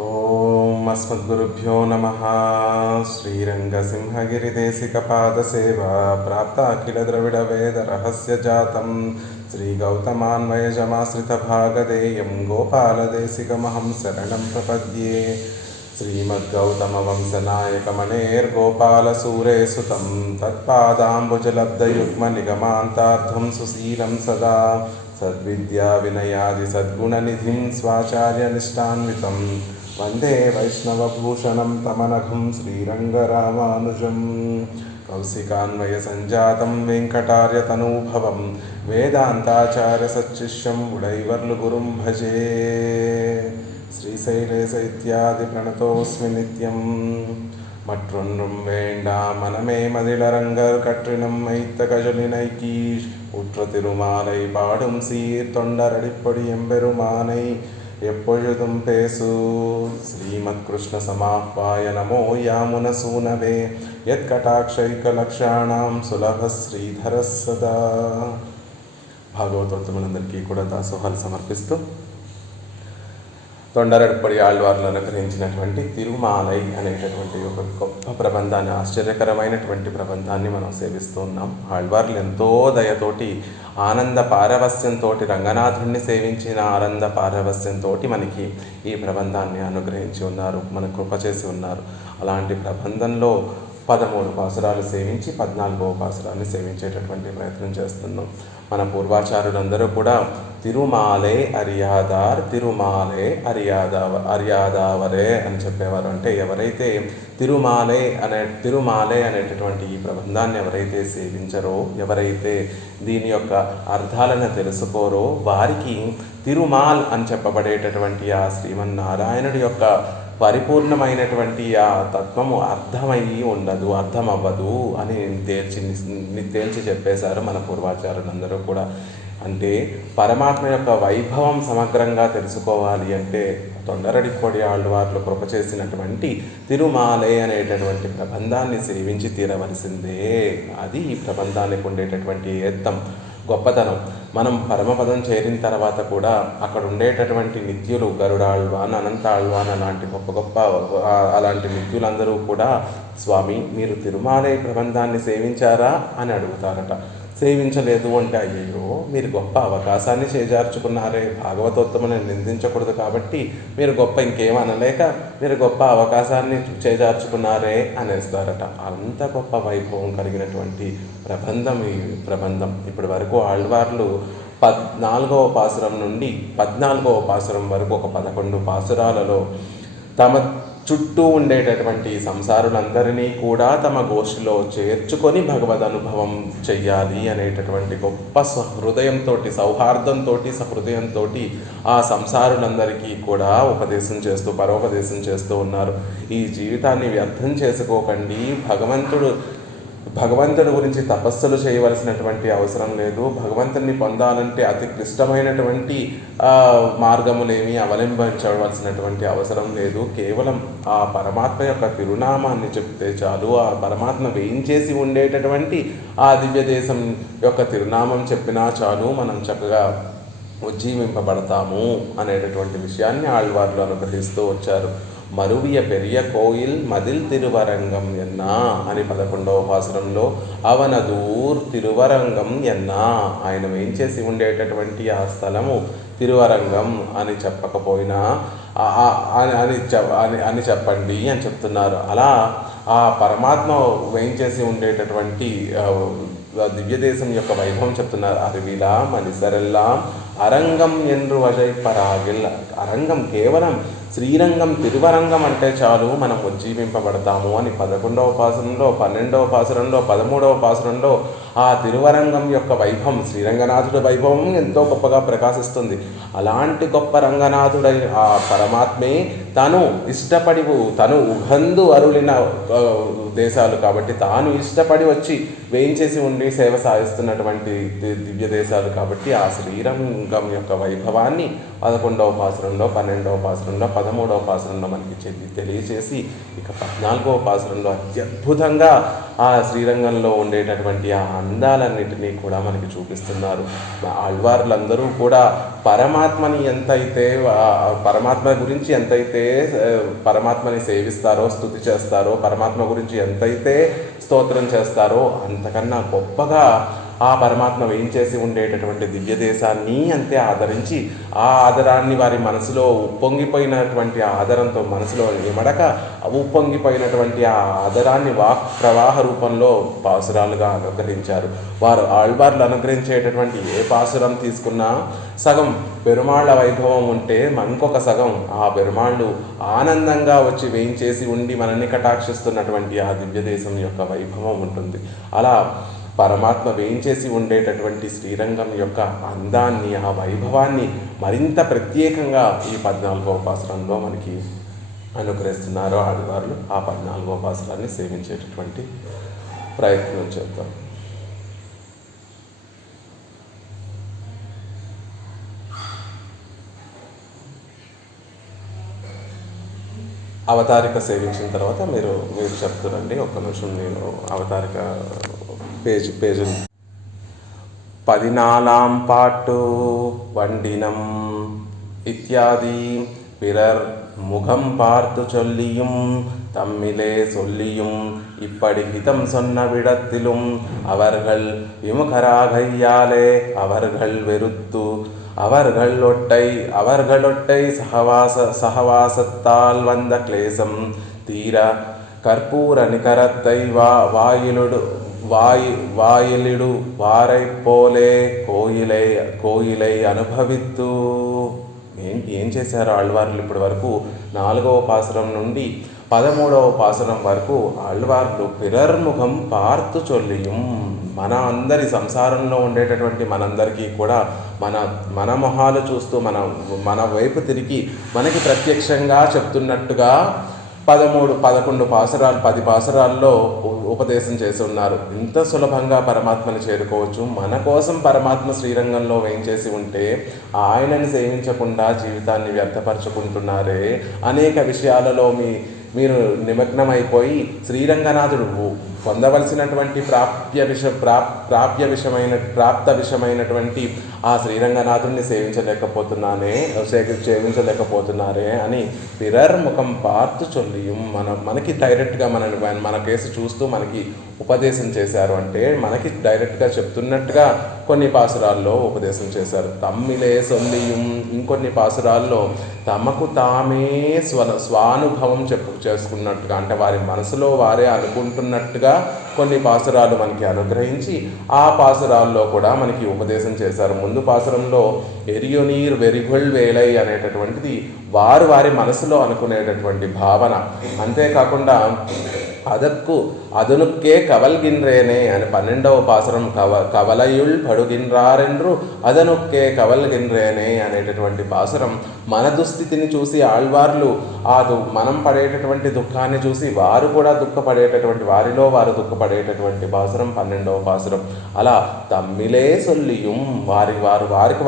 ఓం అస్మద్గురుభ్యో నమః. శ్రీరంగసింహగిరిదేశికపాదసేవా ప్రాప్తాఖిల ద్రవిడ వేద రహస్య జాతం శ్రీగౌతమాన్వయజమాశ్రితభాగధేయం గోపాలదేశికమహం శరణం ప్రపద్యే. శ్రీమద్గౌతమవంశనాయకమణేర్గోపాలసూరేసుతం తత్పాదాంబుజలబ్ధయుగ్మనిగమాంతార్థం సుశీలం సదా సద్విద్యా వినయాది సద్గుణనిధిం స్వాచార్యనిష్టాన్వితం వందే వైష్ణవభూషణం తమనఘం శ్రీరంగరామానుజం. కౌశికాన్వయ సంజాతం వెంకటార్యతనూభవం వేదాంతాచార్య సచ్చిష్యం ఉడైవర్లు గురుం భజే. శ్రీశైలేశ ఇత్యాది ప్రణతోస్మి నిత్యం. மற்றொன்றும் வேண்டாம் மனமே மதிலரங்கர் கற்றினும் மைத்த கஜலினைக்கீஷ் உற்ற திருமாலை பாடும் சீர் தொண்டரடிப்பொடி எம்பெருமானை எப்பொழுதும் பேசு. ஸ்ரீமத் கிருஷ்ண சமாஹ்வாய நமோ யாமுன சூனவே யத் கடாட்சைக லக்ஷாణం సులభ శ్రీధర సదా. భాగవతోత్తములందరికీ కూడా దాసోహాలు సమర్పిస్తూ తొండరడిపడి ఆళ్వార్లు అనుగ్రహించినటువంటి తిరుమాలై అనేటటువంటి ఒక గొప్ప ప్రబంధాన్ని, ఆశ్చర్యకరమైనటువంటి ప్రబంధాన్ని మనం సేవిస్తూ ఉన్నాం. ఆళ్వార్లు ఎంతో దయతోటి, ఆనంద పారవస్యంతో, రంగనాథుణ్ణి సేవించిన ఆనంద పారవస్యంతో మనకి ఈ ప్రబంధాన్ని అనుగ్రహించి ఉన్నారు, మన కృప చేసి ఉన్నారు. అలాంటి ప్రబంధంలో 13 పాసురాలు సేవించి 14వ పాసురాన్ని సేవించేటటువంటి ప్రయత్నం చేస్తున్నాం. మన పూర్వాచారులందరూ కూడా తిరుమాలే అరియాదార్, తిరుమాలే అరియాదావరే అని చెప్పేవారు. అంటే ఎవరైతే తిరుమాలే అనేటటువంటి ఈ ప్రబంధాన్ని ఎవరైతే సేవించరో, ఎవరైతే దీని యొక్క అర్థాలను తెలుసుకోరో వారికి తిరుమాల్ అని చెప్పబడేటటువంటి ఆ శ్రీమన్నారాయణుడి యొక్క పరిపూర్ణమైనటువంటి ఆ తత్వము అర్థమయ్యి ఉండదు, అర్థమవ్వదు అని తేల్చి చెప్పేశారు మన పూర్వాచారులందరూ కూడా. అంటే పరమాత్మ యొక్క వైభవం సమగ్రంగా తెలుసుకోవాలి అంటే తొండరడిపొడి ఆళ్వార్లు కృప చేసినటువంటి తిరుమాలే అనేటటువంటి ప్రబంధాన్ని సేవించి తీరవలసిందే. అది ఈ ప్రబంధానికి ఉండేటటువంటి ఏత్తం, గొప్పతనం. మనం పరమపదం చేరిన తర్వాత కూడా అక్కడ ఉండేటటువంటి నిత్యులు గరుడాళ్వాన్, అనంతాళ్వాన్ అలాంటి గొప్ప అలాంటి నిత్యులందరూ కూడా స్వామి మీరు తిరుమాలై ప్రబంధాన్ని సేవించారా అని అడుగుతారట. సేవించలేదు అంటే అయ్యో మీరు గొప్ప అవకాశాన్ని చేజార్చుకున్నారే, భాగవతోత్తముని నిందించకూడదు కాబట్టి మీరు గొప్ప ఇంకేమనలేక మీరు గొప్ప అవకాశాన్ని చేజార్చుకున్నారే అనేస్తారట. అంత గొప్ప వైభవం కలిగినటువంటి ప్రబంధం ఈ ప్రబంధం. ఇప్పటి వరకు ఆళ్వార్లు 14వ పాసురం నుండి 14వ పాసురం వరకు ఒక 11 పాసురాలలో తమ చుట్టూ ఉండేటటువంటి సంసారులందరినీ కూడా తమ గోష్ఠిలో చేర్చుకొని భగవద్ అనుభవం చెయ్యాలి అనేటటువంటి గొప్ప హృదయంతో, సౌహార్దంతో, సహృదయంతో ఆ సంసారులందరికీ కూడా ఉపదేశం చేస్తూ, పరోపదేశం చేస్తూ ఉన్నారు. ఈ జీవితాన్ని వ్యర్థం చేసుకోకండి, భగవంతుడి గురించి తపస్సులు చేయవలసినటువంటి అవసరం లేదు, భగవంతుని పొందాలంటే అతి క్లిష్టమైనటువంటి మార్గములేమీ అవలంబించవలసినటువంటి అవసరం లేదు. కేవలం ఆ పరమాత్మ యొక్క తిరునామాన్ని చెప్తే చాలు, ఆ పరమాత్మ వేయించేసి ఉండేటటువంటి ఆ దివ్య దేశం యొక్క తిరునామం చెప్పినా చాలు, మనం చక్కగా ఉజ్జీవింపబడతాము అనేటటువంటి విషయాన్ని ఆళ్వార్లు అనుగ్రహిస్తూ వచ్చారు. మరువియ పెరియ కోయిల్ మదిల్ తిరువరంగం ఎన్నా అని 11వ పాసురంలో అవనదూర్ తిరువరంగం ఎన్నా, ఆయన వేయించేసి ఉండేటటువంటి ఆ స్థలము తిరువరంగం అని చెప్పకపోయినా అని చెప్పండి అని చెప్తున్నారు. అలా ఆ పరమాత్మ వేయించేసి ఉండేటటువంటి దివ్యదేశం యొక్క వైభవం చెప్తున్నారు. అరివిలా మనిసరెల్లాం అరంగం ఎండ్రు వజైపరాగిల్. అరంగం కేవలం శ్రీరంగం, తిరువరంగం అంటే చాలు మనం ఉజ్జీవింపబడతాము అని 11వ పాసురంలో, 12వ పాసురంలో, 13వ పాసురంలో ఆ తిరువరంగం యొక్క వైభవం, శ్రీరంగనాథుడి వైభవం ఎంతో గొప్పగా ప్రకాశిస్తుంది. అలాంటి గొప్ప రంగనాథుడై ఆ పరమాత్మే తను ఉగందు అరులిన దేశాలు కాబట్టి, తాను ఇష్టపడి వచ్చి వేయించేసి ఉండి సేవ సాగిస్తున్నటువంటి దివ్య దేశాలు కాబట్టి ఆ శ్రీరంగం యొక్క వైభవాన్ని 11వ పాసురంలో, 12వ పాసురంలో, 13వ పాసురంలో మనకి తెలియచేసి ఇక 14వ పాసురంలో అత్యద్భుతంగా ఆ శ్రీరంగంలో ఉండేటటువంటి ఆ అందాలన్నిటినీ కూడా మనకి చూపిస్తున్నారు. ఆళ్వార్లందరూ కూడా పరమాత్మ గురించి ఎంతైతే పరమాత్మని సేవిస్తారో, స్తుతి చేస్తారో, పరమాత్మ గురించి ఎంతైతే స్తోత్రం చేస్తారో అంతకన్నా గొప్పగా ఆ పరమాత్మ వేయించేసి ఉండేటటువంటి దివ్య దేశాన్ని అంతే ఆదరించి, ఆ ఆదరాన్ని వారి మనసులో ఉప్పొంగిపోయినటువంటి ఆదరంతో మనసులో ఇమడక ఉప్పొంగిపోయినటువంటి ఆ ఆదరాన్ని వాక్ ప్రవాహ రూపంలో పాసురాలుగా అనుగ్రహించారు. వారు ఆళ్వార్లు అనుగ్రహించేటటువంటి ఏ పాసురం తీసుకున్నా సగం పెరుమాళ్ళ వైభవం ఉంటే ఇంకొక సగం ఆ పెరుమాళ్ళు ఆనందంగా వచ్చి వేయించేసి ఉండి మనల్ని కటాక్షిస్తున్నటువంటి ఆ దివ్య దేశం యొక్క వైభవం ఉంటుంది. అలా పరమాత్మ వేయించేసి ఉండేటటువంటి శ్రీరంగం యొక్క అందాన్ని, ఆ వైభవాన్ని మరింత ప్రత్యేకంగా ఈ 14వ పాసురంలో మనకి అనుగ్రహిస్తున్నారు ఆదివారులు. ఆ 14వ పాసురాన్ని సేవించేటటువంటి ప్రయత్నం చేద్దాం. అవతారిక సేవించిన తర్వాత మీరు చెప్తారండి. ఒక్క నిమిషం నేను అవతారిక పేజీ 14 பாட்டு வண்டினம் இத்தியாதி பிறர் முகம் பார்த்து சொல்லியும் தம்மிலே சொல்லியும் இப்படி ஹிதம் சொன்ன விடத்திலும் அவர்கள் விமுகராகையாலே அவர்கள் வெறுத்து அவர்களொட்டை சகவாசத்தால் வந்த கிளேசம் தீர கற்பூர நிகரத்தை వాయిలిడు వారై పోలే కోయిలై అనుభవిత్తు. ఏం చేశారు ఆళ్వార్లు ఇప్పటి వరకు? 4వ పాసురం నుండి 13వ పాసురం వరకు ఆళ్వార్లు పిరర్ముఖం పార్తు చొల్లియం, మన అందరి సంసారంలో ఉండేటటువంటి మనందరికీ కూడా మన మొహాలు చూస్తూ మన వైపు తిరిగి మనకి ప్రత్యక్షంగా చెప్తున్నట్టుగా 11 పాసురాలు 10 పాసురాల్లో ఉపదేశం చేసి ఉన్నారు. ఇంత సులభంగా పరమాత్మని చేరుకోవచ్చు. మన కోసం పరమాత్మ శ్రీరంగంలో వేయించేసి ఉంటే ఆయనని సేవించకుండా జీవితాన్ని వ్యర్థపరచుకుంటున్నారే. అనేక విషయాలలో మీరు నిమగ్నమైపోయి శ్రీరంగనాథుడు పొందవలసినటువంటి ప్రాప్త విషమైనటువంటి ఆ శ్రీరంగనాథుడిని సేవించలేకపోతున్నారే అని పిరర్ ముఖం పార్తు చొల్లియం, మనకి డైరెక్ట్గా మన కేసు చూస్తూ మనకి ఉపదేశం చేశారు. అంటే మనకి డైరెక్ట్గా చెప్తున్నట్టుగా కొన్ని పాసురాల్లో ఉపదేశం చేశారు. తమ్మిలే సొల్లియం, ఇంకొన్ని పాసురాల్లో తమకు తామే స్వానుభవం చేసుకున్నట్టుగా, అంటే వారి మనసులో వారే అనుకుంటున్నట్టుగా కొన్ని పాసురాలు మనకి అనుగ్రహించి ఆ పాసురాల్లో కూడా మనకి ఉపదేశం చేశారు. ముందు పాసురంలో ఎరియునీర్ వెరిగొల్ వేలై అనేటటువంటిది వారి మనసులో అనుకునేటటువంటి భావన. అంతేకాకుండా అదనుక్కే కవల్గిన్రేనే అని 12వ పాసురం కవలయుల్ పడుగిన్రారెండ్రు అదనుక్కే కవల్గిన్రేనే అనేటటువంటి పాసురం మన దుస్థితిని చూసి ఆళ్వార్లు మనం పడేటటువంటి దుఃఖాన్ని చూసి వారు కూడా దుఃఖపడేటటువంటి, వారిలో వారు దుఃఖపడేటటువంటి పాసురం 12వ పాసురం. అలా తమ్మిలే సొల్లియం, వారికి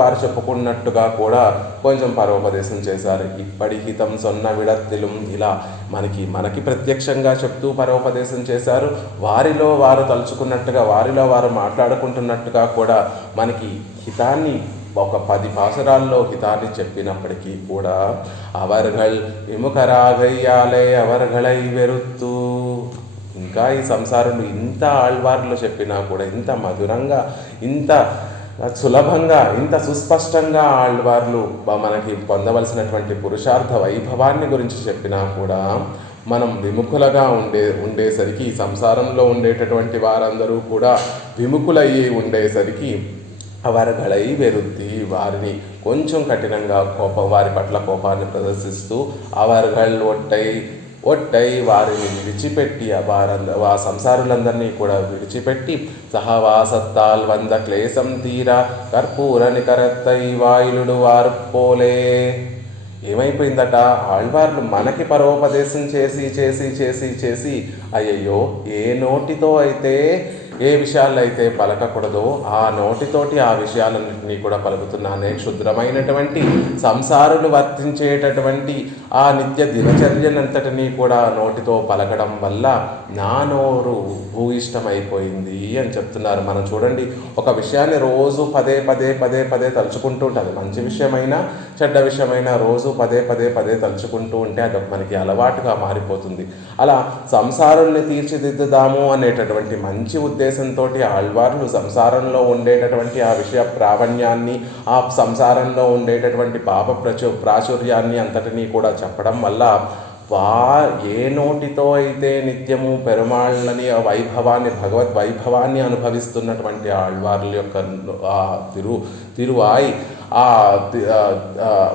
వారు చెప్పుకున్నట్టుగా కూడా కొంచెం పరోపదేశం చేశారు. ఇప్పటి హితం సొన్న విడత్తిలం, ఇలా మనకి ప్రత్యక్షంగా చెప్తూ పరోపదేశం చేశారు. వారిలో వారు తలుచుకున్నట్టుగా, వారిలో వారు మాట్లాడుకుంటున్నట్టుగా కూడా మనకి హితాన్ని ఒక 10 పాసురాల్లో హితాన్ని చెప్పినప్పటికీ కూడా అవర్గల్ విముఖరాగయ్యాలే అవర్గళై వెరుత్తు, ఇంకా ఈ సంసారంలో ఇంత ఆళ్వార్లు చెప్పినా కూడా ఇంత మధురంగా, ఇంత సులభంగా, ఇంత సుస్పష్టంగా ఆళ్వార్లు మనకి పొందవలసినటువంటి పురుషార్థ వైభవాన్ని గురించి చెప్పినా కూడా మనం విముఖులుగా ఉండేసరికి, ఈ సంసారంలో ఉండేటటువంటి వారందరూ కూడా విముఖులయ్యి ఉండేసరికి అవర్గళై వెరుద్ది, వారిని కొంచెం కఠినంగా వారి పట్ల కోపాన్ని ప్రదర్శిస్తూ అవర్గళ్ ఒట్టై వారిని విడిచిపెట్టి ఆ సంసారులందరినీ కూడా విడిచిపెట్టి సహవాసత్తాల్ వంద క్లేశం తీర కర్పూర నికరత్తై వాయులుడు వారు పోలే. ఏమైపోయిందట, ఆళ్వార్లు మనకి పరోపదేశం చేసి అయ్యయ్యో ఏ నోటితో అయితే ఏ విషయాల్లో అయితే పలకకూడదో ఆ నోటితోటి ఆ విషయాలన్నింటినీ కూడా పలుకుతున్నానే. క్షుద్రమైనటువంటి సంసారులు వర్తించేటటువంటి ఆ నిత్య దినచర్యనంతటినీ కూడా నోటితో పలకడం వల్ల నా నోరు భూయిష్టమైపోయింది అని చెప్తున్నారు. మనం చూడండి, ఒక విషయాన్ని రోజు పదే పదే పదే పదే తలుచుకుంటూ ఉంటుంది. మంచి విషయమైనా చెడ్డ విషయమైనా రోజు పదే పదే పదే తలుచుకుంటూ ఉంటే అది మనకి అలవాటుగా మారిపోతుంది. అలా సంసారాన్ని తీర్చిదిద్దుదాము అనేటటువంటి మంచి ఉద్దేశంతో ఆళ్వార్లు సంసారంలో ఉండేటటువంటి ఆ విషయ ప్రావణ్యాన్ని, ఆ సంసారంలో ఉండేటటువంటి పాప ప్రాచుర్యాన్ని అంతటినీ కూడా చెప్పడం వల్ల ఏ నోటితో అయితే నిత్యము పెరుమాళ్ళని ఆ వైభవాన్ని, భగవద్ వైభవాన్ని అనుభవిస్తున్నటువంటి ఆళ్వార్ల యొక్క తిరువాయి,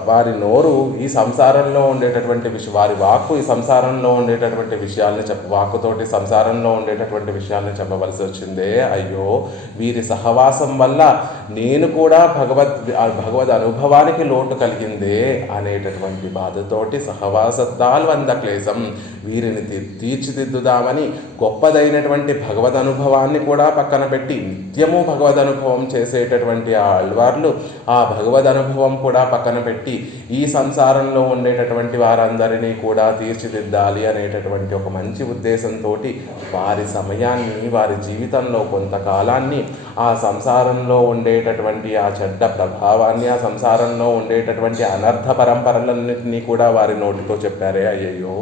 వారి నోరు ఈ సంసారంలో ఉండేటటువంటి వారి వాక్కు ఈ సంసారంలో ఉండేటటువంటి విషయాల్ని వాక్కుతోటి సంసారంలో ఉండేటటువంటి విషయాల్ని చెప్పవలసి వచ్చిందే. అయ్యో, వీరి సహవాసం వల్ల నేను కూడా భగవద్ అనుభవానికి లోటు కలిగిందే అనేటటువంటి బాధతోటి సహవాసత్తాల్ వంద క్లేశం, వీరిని తీర్చిదిద్దుదామని గొప్పదైనటువంటి భగవద్ అనుభవాన్ని కూడా పక్కన పెట్టి నిత్యము భగవద్ అనుభవం చేసేటటువంటి ఆ ఆళ్వార్లు ఆ భగవద్ అనుభవం కూడా పక్కన పెట్టి ఈ సంసారంలో ఉండేటటువంటి వారందరినీ కూడా తీర్చిదిద్దాలి అనేటటువంటి ఒక మంచి ఉద్దేశంతో వారి సమయాన్ని, వారి జీవితంలో కొంతకాలాన్ని ఆ సంసారంలో ఉండేటటువంటి ఆ చెడ్డ ప్రభావాన్ని, ఆ సంసారంలో ఉండేటటువంటి అనర్థ పరంపరలన్నింటినీ కూడా వారి నోటితో చెప్పారే. అయ్యయ్యో,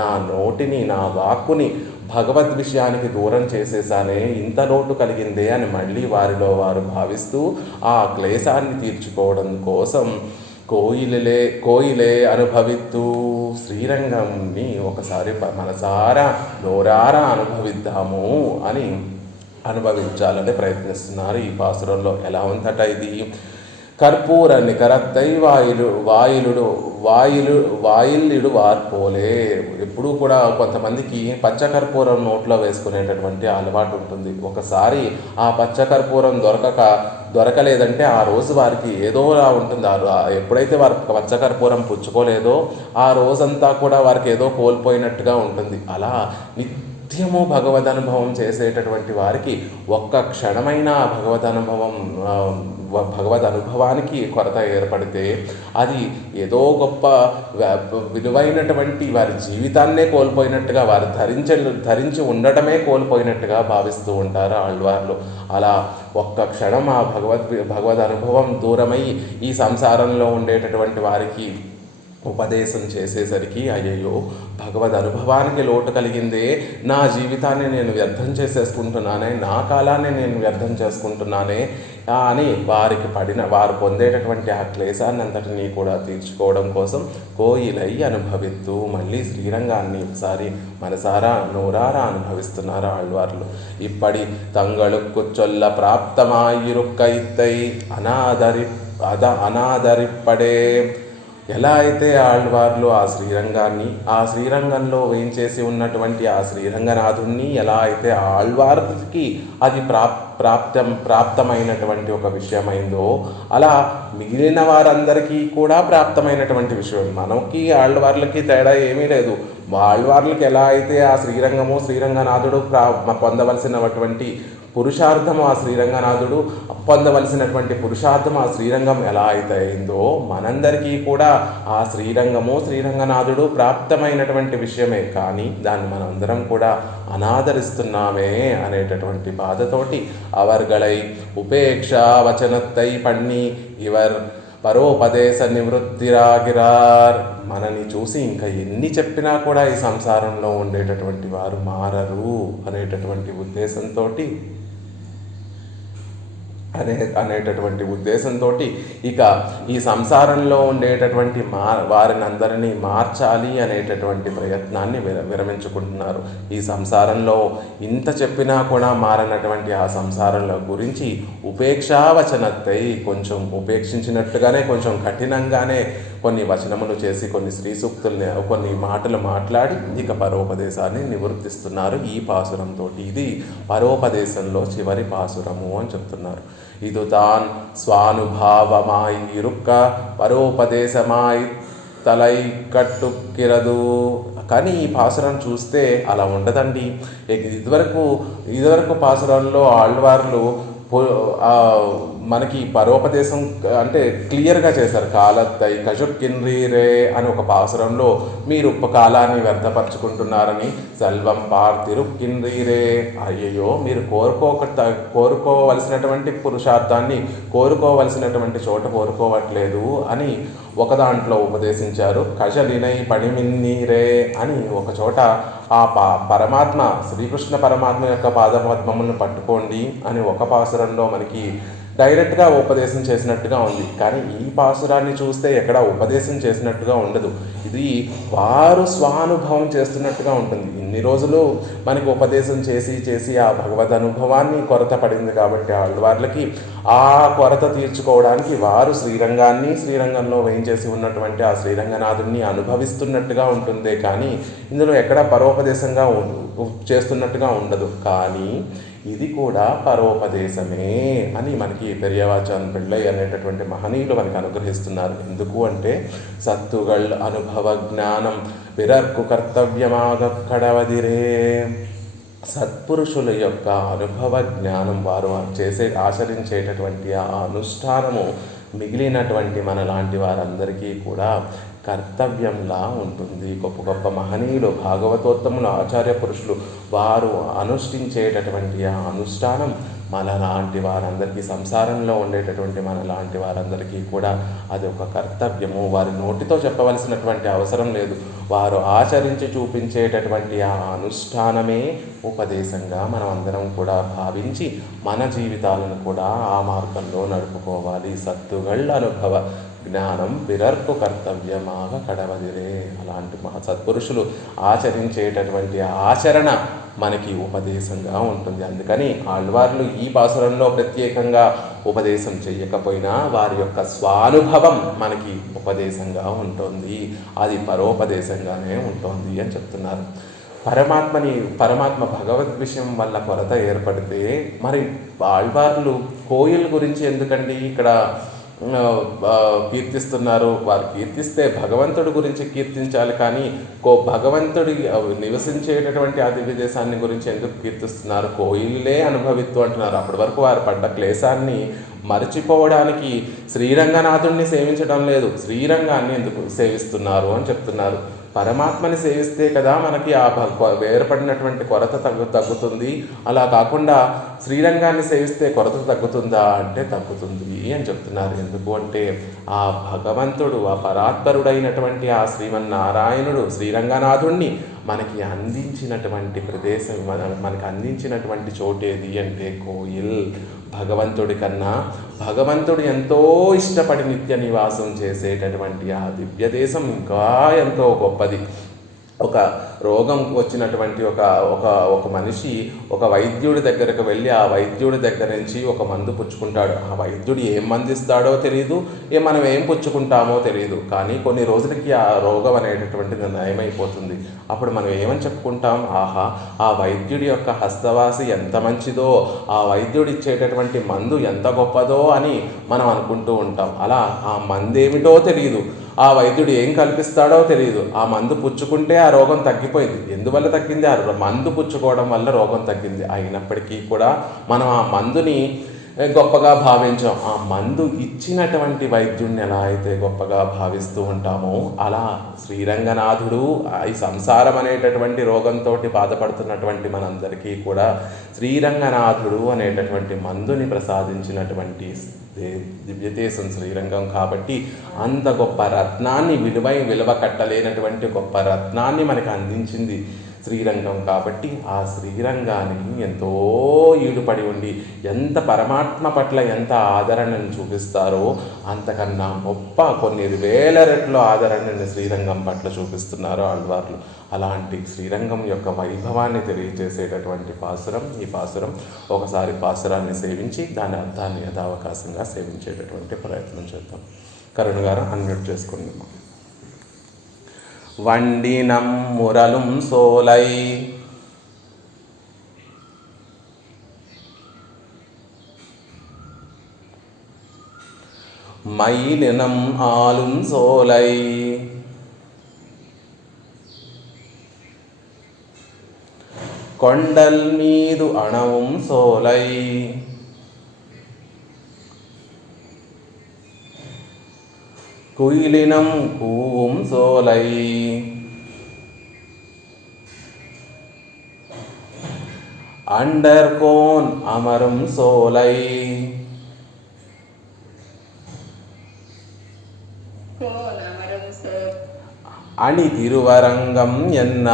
నా నోటిని, నా వాక్కుని భగవద్ విషయానికి దూరం చేసేసానే, ఇంత లోటు కలిగిందే అని మళ్ళీ వారిలో వారు భావిస్తూ ఆ క్లేశాన్ని తీర్చుకోవడం కోసం కోయిలే అనుభవిత్తూ శ్రీరంగంని ఒకసారి మనసారా నోరారా అనుభవిద్దాము అని అనుభవించాలని ప్రయత్నిస్తున్నారు ఈ పాసురంలో. ఎలా ఉందట ఇది? కర్పూర నికరత్తై వాయిల్లుడు వార్పోలే. ఎప్పుడూ కూడా కొంతమందికి పచ్చకర్పూరం నోట్లో వేసుకునేటటువంటి అలవాటు ఉంటుంది. ఒకసారి ఆ పచ్చకర్పూరం దొరకలేదంటే ఆ రోజు వారికి ఏదోలా ఉంటుంది. ఎప్పుడైతే వారు పచ్చకర్పూరం పుచ్చుకోలేదో ఆ రోజంతా కూడా వారికి ఏదో కోల్పోయినట్టుగా ఉంటుంది. అలా నిత్యము భగవద్ అనుభవం చేసేటటువంటి వారికి ఒక్క క్షణమైన భగవద్ అనుభవానికి కొరత ఏర్పడితే అది ఏదో గొప్ప విలువైనటువంటి వారి జీవితాన్నే కోల్పోయినట్టుగా, వారు ధరించి ఉండటమే కోల్పోయినట్టుగా భావిస్తూ ఉంటారు ఆళ్వార్లు. అలా ఒక్క క్షణం ఆ భగవద్ అనుభవం దూరమై ఈ సంసారంలో ఉండేటటువంటి వారికి ఉపదేశం చేసేసరికి అయ్యయ్యో, భగవద్ అనుభవానికి లోటు కలిగిందే, నా జీవితాన్ని నేను వ్యర్థం చేసేసుకుంటున్నానే, నా కాలాన్ని నేను వ్యర్థం చేసుకుంటున్నానే అని వారు పొందేటటువంటి ఆ క్లేశాన్ని అంతటినీ కూడా తీర్చుకోవడం కోసం కోయిలై అనుభవిత్తూ మళ్ళీ శ్రీరంగాన్ని ఒకసారి మనసారా నోరారా అనుభవిస్తున్నారు ఆళ్వార్లు. ఇప్పటి తంగళుక్కు చొల్ల ప్రాప్తమాయిరుక్క ఇత్తై అనాదరిప్పడే. ఎలా అయితే ఆళ్వార్లు ఆ శ్రీరంగంలో వేయించేసి ఉన్నటువంటి ఆ శ్రీరంగనాథుణ్ణి ఎలా అయితే ఆళ్వార్కి అది ప్రాప్తమైనటువంటి ఒక విషయమైందో అలా మిగిలిన వారందరికీ కూడా ప్రాప్తమైనటువంటి విషయం. మనకి ఆళ్వార్లకి తేడా ఏమీ లేదు. ఆళ్వార్లకి ఎలా అయితే ఆ శ్రీరంగనాథుడు పొందవలసినటువంటి పురుషార్థము, ఆ శ్రీరంగనాథుడు పొందవలసినటువంటి పురుషార్థం ఆ శ్రీరంగం ఎలా అయితే అయిందో మనందరికీ కూడా ఆ శ్రీరంగనాథుడు ప్రాప్తమైనటువంటి విషయమే. కానీ దాన్ని మనందరం కూడా అనాదరిస్తున్నామే అనేటటువంటి బాధతోటి అవర్గళై ఉపేక్ష వచనత్తై పణ్ణి ఇవర్ పరోపదేశ నివృత్తిరాగిరార్. మనని చూసి ఇంకా ఎన్ని చెప్పినా కూడా ఈ సంసారంలో ఉండేటటువంటి వారు మారరు అనేటటువంటి ఉద్దేశంతో ఇక ఈ సంసారంలో ఉండేటటువంటి వారిని అందరినీ మార్చాలి అనేటటువంటి ప్రయత్నాన్ని విరమించుకుంటున్నారు. ఈ సంసారంలో ఇంత చెప్పినా కూడా మారనటువంటి ఆ సంసారంలో గురించి ఉపేక్షావచనత్తై, కొంచెం ఉపేక్షించినట్టుగానే, కొంచెం కఠినంగానే కొన్ని వచనములు చేసి, కొన్ని శ్రీ సూక్తుల్ని, కొన్ని మాటలు మాట్లాడి ఇక పరోపదేశాన్ని నివృత్తిస్తున్నారు ఈ పాసురంతో. ఇది పరోపదేశంలో చివరి పాసురము అని చెప్తున్నారు. ఇది తాన్ స్వానుభావమాయి ఇరుక్క పరోపదేశమాయి తలై కట్టుక్కిరదు. కానీ ఈ పాసురం చూస్తే అలా ఉండదండి. ఇదివరకు పాసురాల్లో ఆళ్వార్లు మనకి పరోపదేశం అంటే క్లియర్గా చేశారు. కాలత్తై కజుక్కిన్రీరే అని ఒక పాసురంలో మీరు కాలాన్ని వ్యర్థపరచుకుంటున్నారని, సెల్వం పార్తిరుక్కిన్రీరే, అయ్యయ్యో మీరు కోరుకోవలసినటువంటి పురుషార్థాన్ని కోరుకోవలసినటువంటి చోట కోరుకోవట్లేదు అని ఒక దాంట్లో ఉపదేశించారు. కజలినై పణిమిన్నీరే అని ఒక చోట ఆ పరమాత్మ శ్రీకృష్ణ పరమాత్మ యొక్క పాదపద్మములను పట్టుకోండి అని ఒక పాసురంలో మనకి డైరెక్ట్గా ఉపదేశం చేసినట్టుగా ఉంది. కానీ ఈ పాసురాన్ని చూస్తే ఎక్కడ ఉపదేశం చేసినట్టుగా ఉండదు. ఇది వారు స్వానుభవం చేస్తున్నట్టుగా ఉంటుంది. ఇన్ని రోజులు మనకి ఉపదేశం చేసి ఆ భగవద్ అనుభవాన్ని కొరత పడింది కాబట్టి ఆళ్వార్లకి ఆ కొరత తీర్చుకోవడానికి వారు శ్రీరంగంలో వేయించేసి ఉన్నటువంటి ఆ శ్రీరంగనాథుడిని అనుభవిస్తున్నట్టుగా ఉంటుందే కానీ ఇందులో ఎక్కడ పరోపదేశంగా చేస్తున్నట్టుగా ఉండదు. కానీ ఇది కూడా పరోపదేశమే అని మనకి పెరియవాచాన్ పిళ్ళై అనేటటువంటి మహనీయులు మనకి అనుగ్రహిస్తున్నారు. ఎందుకు అంటే సత్తుగళ్ అనుభవ జ్ఞానం పిరర్కు కర్తవ్యమాగ కడవదిరే. సత్పురుషుల యొక్క అనుభవ జ్ఞానం వారు ఆచరించేటటువంటి ఆ అనుష్ఠానము మిగిలినటువంటి మనలాంటి వారందరికీ కూడా కర్తవ్యంలా ఉంటుంది. గొప్ప గొప్ప మహనీయులు భాగవతోత్తములు ఆచార్య పురుషులు వారు అనుష్ఠించేటటువంటి ఆ అనుష్ఠానం మనలాంటి వారందరికీ, సంసారంలో ఉండేటటువంటి మనలాంటి వారందరికీ కూడా అది ఒక కర్తవ్యము. వారి నోటితో చెప్పవలసినటువంటి అవసరం లేదు. వారు ఆచరించి చూపించేటటువంటి ఆ అనుష్ఠానమే ఉపదేశంగా మనం అందరం కూడా భావించి మన జీవితాలను కూడా ఆ మార్గంలో నడుపుకోవాలి. సత్తుగళ్ళ అనుభవ జ్ఞానం పిరర్కు కర్తవ్యమాగ కడవదిరే. అలాంటి సత్పురుషులు ఆచరించేటటువంటి ఆచరణ మనకి ఉపదేశంగా ఉంటుంది. అందుకని ఆళ్వార్లు ఈ పాసురంలో ప్రత్యేకంగా ఉపదేశం చేయకపోయినా వారి యొక్క స్వానుభవం మనకి ఉపదేశంగా ఉంటుంది. అది పరోపదేశంగానే ఉంటుంది అని చెప్తున్నారు. పరమాత్మ భగవద్ విషయం వల్ల కొరత ఏర్పడితే మరి ఆళ్వార్లు కోయిల్ గురించి ఎందుకండి ఇక్కడ కీర్తిస్తున్నారు? వారు కీర్తిస్తే భగవంతుడి గురించి కీర్తించాలి, కానీ భగవంతుడి నివసించేటటువంటి ఆ దివ్య దేశాన్ని గురించి ఎందుకు కీర్తిస్తున్నారు? కోయిలే అనుభవిత్తు అంటున్నారు. అప్పటి వరకు వారు పడ్డ క్లేశాన్ని మరచిపోవడానికి శ్రీరంగనాథుడిని సేవించడం లేదు, శ్రీరంగాన్ని ఎందుకు సేవిస్తున్నారు అని చెప్తున్నారు. పరమాత్మని సేవిస్తే కదా మనకి ఆ ఏర్పడినటువంటి కొరత తగ్గుతుంది. అలా కాకుండా శ్రీరంగాన్ని సేవిస్తే కొరత తగ్గుతుందా అంటే తగ్గుతుంది అని చెప్తున్నారు. ఎందుకు అంటే ఆ భగవంతుడు, ఆ పరాత్పరుడైనటువంటి ఆ శ్రీమన్నారాయణుడు శ్రీరంగనాథుణ్ణి మనకి అందించినటువంటి ప్రదేశం, మనకి అందించినటువంటి చోటేది అంటే కోయిల్. భగవంతుడి కన్నా భగవంతుడు ఎంతో ఇష్టపడి నిత్య నివాసం చేసేటటువంటి ఆ దివ్య దేశం ఇంకా ఎంతో గొప్పది. ఒక రోగం వచ్చినటువంటి ఒక మనిషి ఒక వైద్యుడి దగ్గరకు వెళ్ళి ఆ వైద్యుడి దగ్గర నుంచి ఒక మందు పుచ్చుకుంటాడు. ఆ వైద్యుడు ఏం మందిస్తాడో తెలియదు, మనం ఏం పుచ్చుకుంటామో తెలియదు. కానీ కొన్ని రోజులకి ఆ రోగం అనేటటువంటిది నయమైపోతుంది. అప్పుడు మనం ఏమని చెప్పుకుంటాం? ఆహా, ఆ వైద్యుడి యొక్క హస్తవాసి ఎంత మంచిదో, ఆ వైద్యుడు ఇచ్చేటటువంటి మందు ఎంత గొప్పదో అని మనం అనుకుంటూ ఉంటాం. అలా ఆ మందేమిటో తెలియదు, ఆ వైద్యుడు ఏం కల్పిస్తాడో తెలియదు. ఆ మందు పుచ్చుకుంటే ఆ రోగం తగ్గిపోయింది. ఎందువల్ల తగ్గింది? ఆ మందు పుచ్చుకోవడం వల్ల రోగం తగ్గింది. అయినప్పటికీ కూడా మనం ఆ మందుని గొప్పగా భావించాం. ఆ మందు ఇచ్చినటువంటి వైద్యుడిని ఎలా అయితే గొప్పగా భావిస్తూ ఉంటామో అలా శ్రీరంగనాథుడు ఈ సంసారం అనేటటువంటి రోగంతో బాధపడుతున్నటువంటి మనందరికీ కూడా శ్రీరంగనాథుడు అనేటటువంటి మందుని ప్రసాదించినటువంటి దివ్యదేశం శ్రీరంగం. కాబట్టి అంత గొప్ప రత్నాన్ని విలువ కట్టలేనటువంటి గొప్ప రత్నాన్ని మనకు అందించింది శ్రీరంగం. కాబట్టి ఆ శ్రీరంగానికి ఎంతో ఈడుపడి ఉండి ఎంత పరమాత్మ పట్ల ఎంత ఆదరణను చూపిస్తారో అంతకన్నా గొప్ప కొన్ని వేల రెట్లు ఆదరణని శ్రీరంగం పట్ల చూపిస్తున్నారు ఆళ్వార్లు. అలాంటి శ్రీరంగం యొక్క వైభవాన్ని తెలియజేసేటటువంటి పాసురం ఈ పాసురం. ఒకసారి పాసురాన్ని సేవించి దాని అర్థాన్ని యథావకాశంగా సేవించేటటువంటి ప్రయత్నం చేద్దాం. కరుణ గారు అన్మ్యూట్ చేసుకోండి. வண்டினம் முரலும் சோலை மயிலினம் ஆளும் சோலை కొండల్ మీదు అణவும் సోలై குயிலினம் கூவும் சோலை அண்டர்கோன் அமரும் சோலை அணி திருவரங்கம் என்ன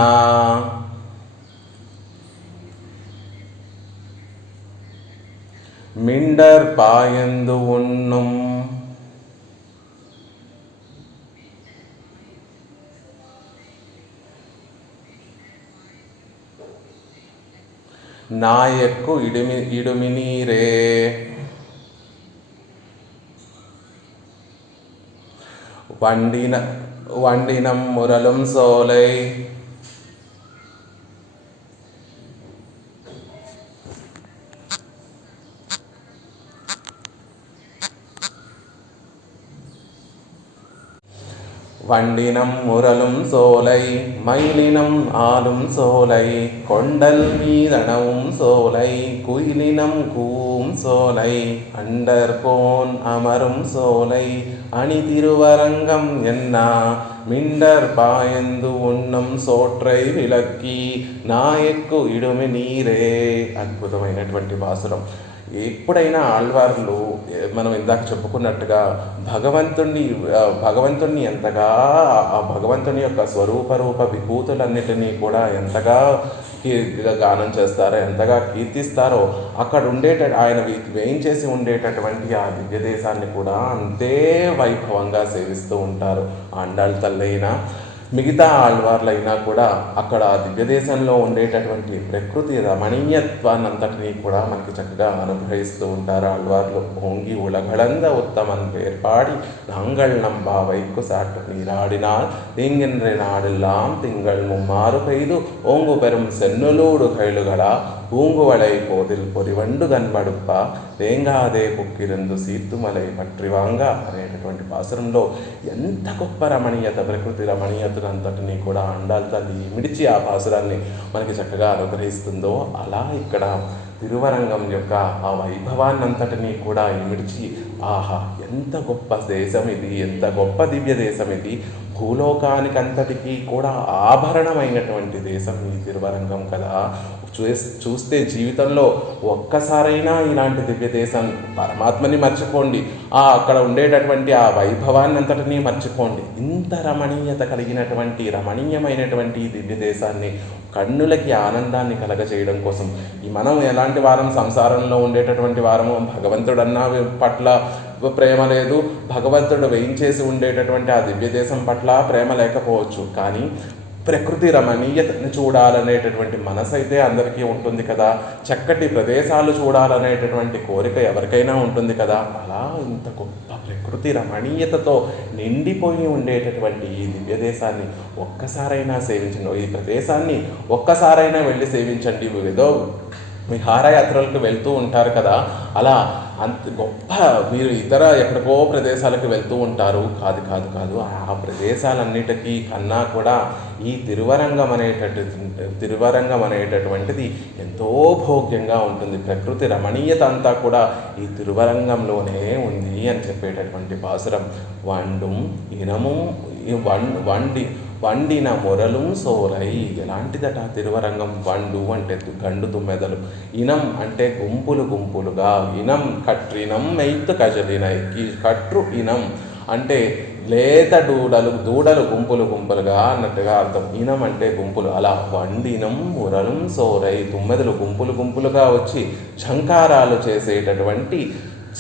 மிண்டர் பாயந்து உண்ணும் నాయక్కు ఇడుమి నీరే వండినం మురళం సోలై வண்டினம் முரலும் சோலை மயிலினம் ஆளும் சோலை கொண்டல் மீதனவும் சோலை குயிலினம் கூவும் சோலை அண்டர்கோன் அமரும் சோலை அணி திருவரங்கம் என்ன మిండర్ పాయందు ఉన్నం సోట్రై విలక్కి నాయక్కు ఇడుమి నీరే. అద్భుతమైనటువంటి పాసురం. ఎప్పుడైనా ఆళ్వార్లు మనం ఇందాక చెప్పుకున్నట్టుగా భగవంతుణ్ణి ఎంతగా ఆ భగవంతుని యొక్క స్వరూప విభూతులన్నిటినీ కూడా ఎంతగా గానం చేస్తారో, ఎంతగా కీర్తిస్తారో, అక్కడ ఆయన వేయించేసి ఉండేటటువంటి ఆ దివ్య దేశాన్ని కూడా అంతే వైభవంగా సేవిస్తూ ఉంటారు. ఆండాళ్ళ తల్లైనా మిగతా ఆళ్వార్లైనా కూడా అక్కడ దివ్యదేశంలో ఉండేటటువంటి ప్రకృతి రమణీయత్వాన్ని అంతటినీ కూడా మనకి చక్కగా అనుగ్రహిస్తూ ఉంటారు ఆళ్వార్లు. ఓంగి ఉలగళంద ఉత్తమన్ పేర్పాడి నాంగళ్ నంబా వైక్కు సాటు నీరాడినాల్ తీంగిన్రె నాడెல்லாம் తింగళ్ ముమ్మారు పెய்து ఓంగు పెரும் சென்னுலூடு கைளுகளா பூங்குவளை போதில் பொறிవండు కనబడుప్ప తేంగాదే పుక్కిరందు సీతుమలై పట్రి వాంగ అనేటటువంటి పాసురంలో ఎంత గొప్ప రమణీయత, ప్రకృతి రమణీయతనంతటినీ కూడా ఆండాళ్ళ తల్లి మిడిచి ఆ పాసురాన్ని మనకి చక్కగా అనుగ్రహిస్తుందో, అలా ఇక్కడ తిరువరంగం యొక్క ఆ వైభవాన్నంతటినీ కూడా ఇమిడిచి, ఆహా ఎంత గొప్ప దేశం ఇది, ఎంత గొప్ప దివ్య దేశం ఇది, భూలోకానికంతటికీ కూడా ఆభరణమైనటువంటి దేశం ఈ తిరువరంగం కదా. చూస్తే జీవితంలో ఒక్కసారైనా ఇలాంటి దివ్య దేశం పరమాత్మని మర్చిపోండి, అక్కడ ఉండేటటువంటి ఆ వైభవాన్ని అంతటినీ మర్చిపోండి. ఇంత రమణీయత కలిగినటువంటి రమణీయమైనటువంటి దివ్య దేశాన్ని కన్నులకి ఆనందాన్ని కలగజేయడం కోసం మనం ఎలాంటి వారం, సంసారంలో ఉండేటటువంటి వారము, భగవంతుడన్న పట్ల ప్రేమ లేదు, భగవంతుడు వేయించేసి ఉండేటటువంటి ఆ దివ్య దేశం పట్ల ప్రేమ లేకపోవచ్చు, కానీ ప్రకృతి రమణీయతని చూడాలనేటటువంటి మనసు అయితే అందరికీ ఉంటుంది కదా, చక్కటి ప్రదేశాలు చూడాలనేటటువంటి కోరిక ఎవరికైనా ఉంటుంది కదా. అలా ఇంత గొప్ప ప్రకృతి రమణీయతతో నిండిపోయి ఉండేటటువంటి ఈ దివ్య దేశాన్ని ఒక్కసారైనా సేవించండి, ఈ ప్రదేశాన్ని ఒక్కసారైనా వెళ్ళి సేవించండి. ఏదో విహారయాత్రలకు వెళ్తూ ఉంటారు కదా, అలా అంత గొప్ప మీరు ఇతర ఎక్కడికో ప్రదేశాలకు వెళ్తూ ఉంటారు, కాదు ఆ ప్రదేశాలన్నిటికీ కన్నా కూడా ఈ తిరువరంగం అనేటటువంటిది ఎంతో భోగ్యంగా ఉంటుంది. ప్రకృతి రమణీయత అంతా కూడా ఈ తిరువరంగంలోనే ఉంది అని చెప్పేటటువంటి పాసురం. వండిన మొరలు సోలై. ఎలాంటిదట తిరువరంగం? వండు అంటే గండు తుమ్మెదలు, ఇనం అంటే గుంపులుగా, ఇనం కట్రినం మెయిత్తు కజలినై. ఈ కట్రు ఇనం అంటే లేత దూడలు గుంపులుగా అన్నట్టుగా అర్థం. ఇనం అంటే గుంపులు. అలా వండినం మురళం సోలై, తుమ్మెదలు గుంపులుగా వచ్చి ఝంకారాలు చేసేటటువంటి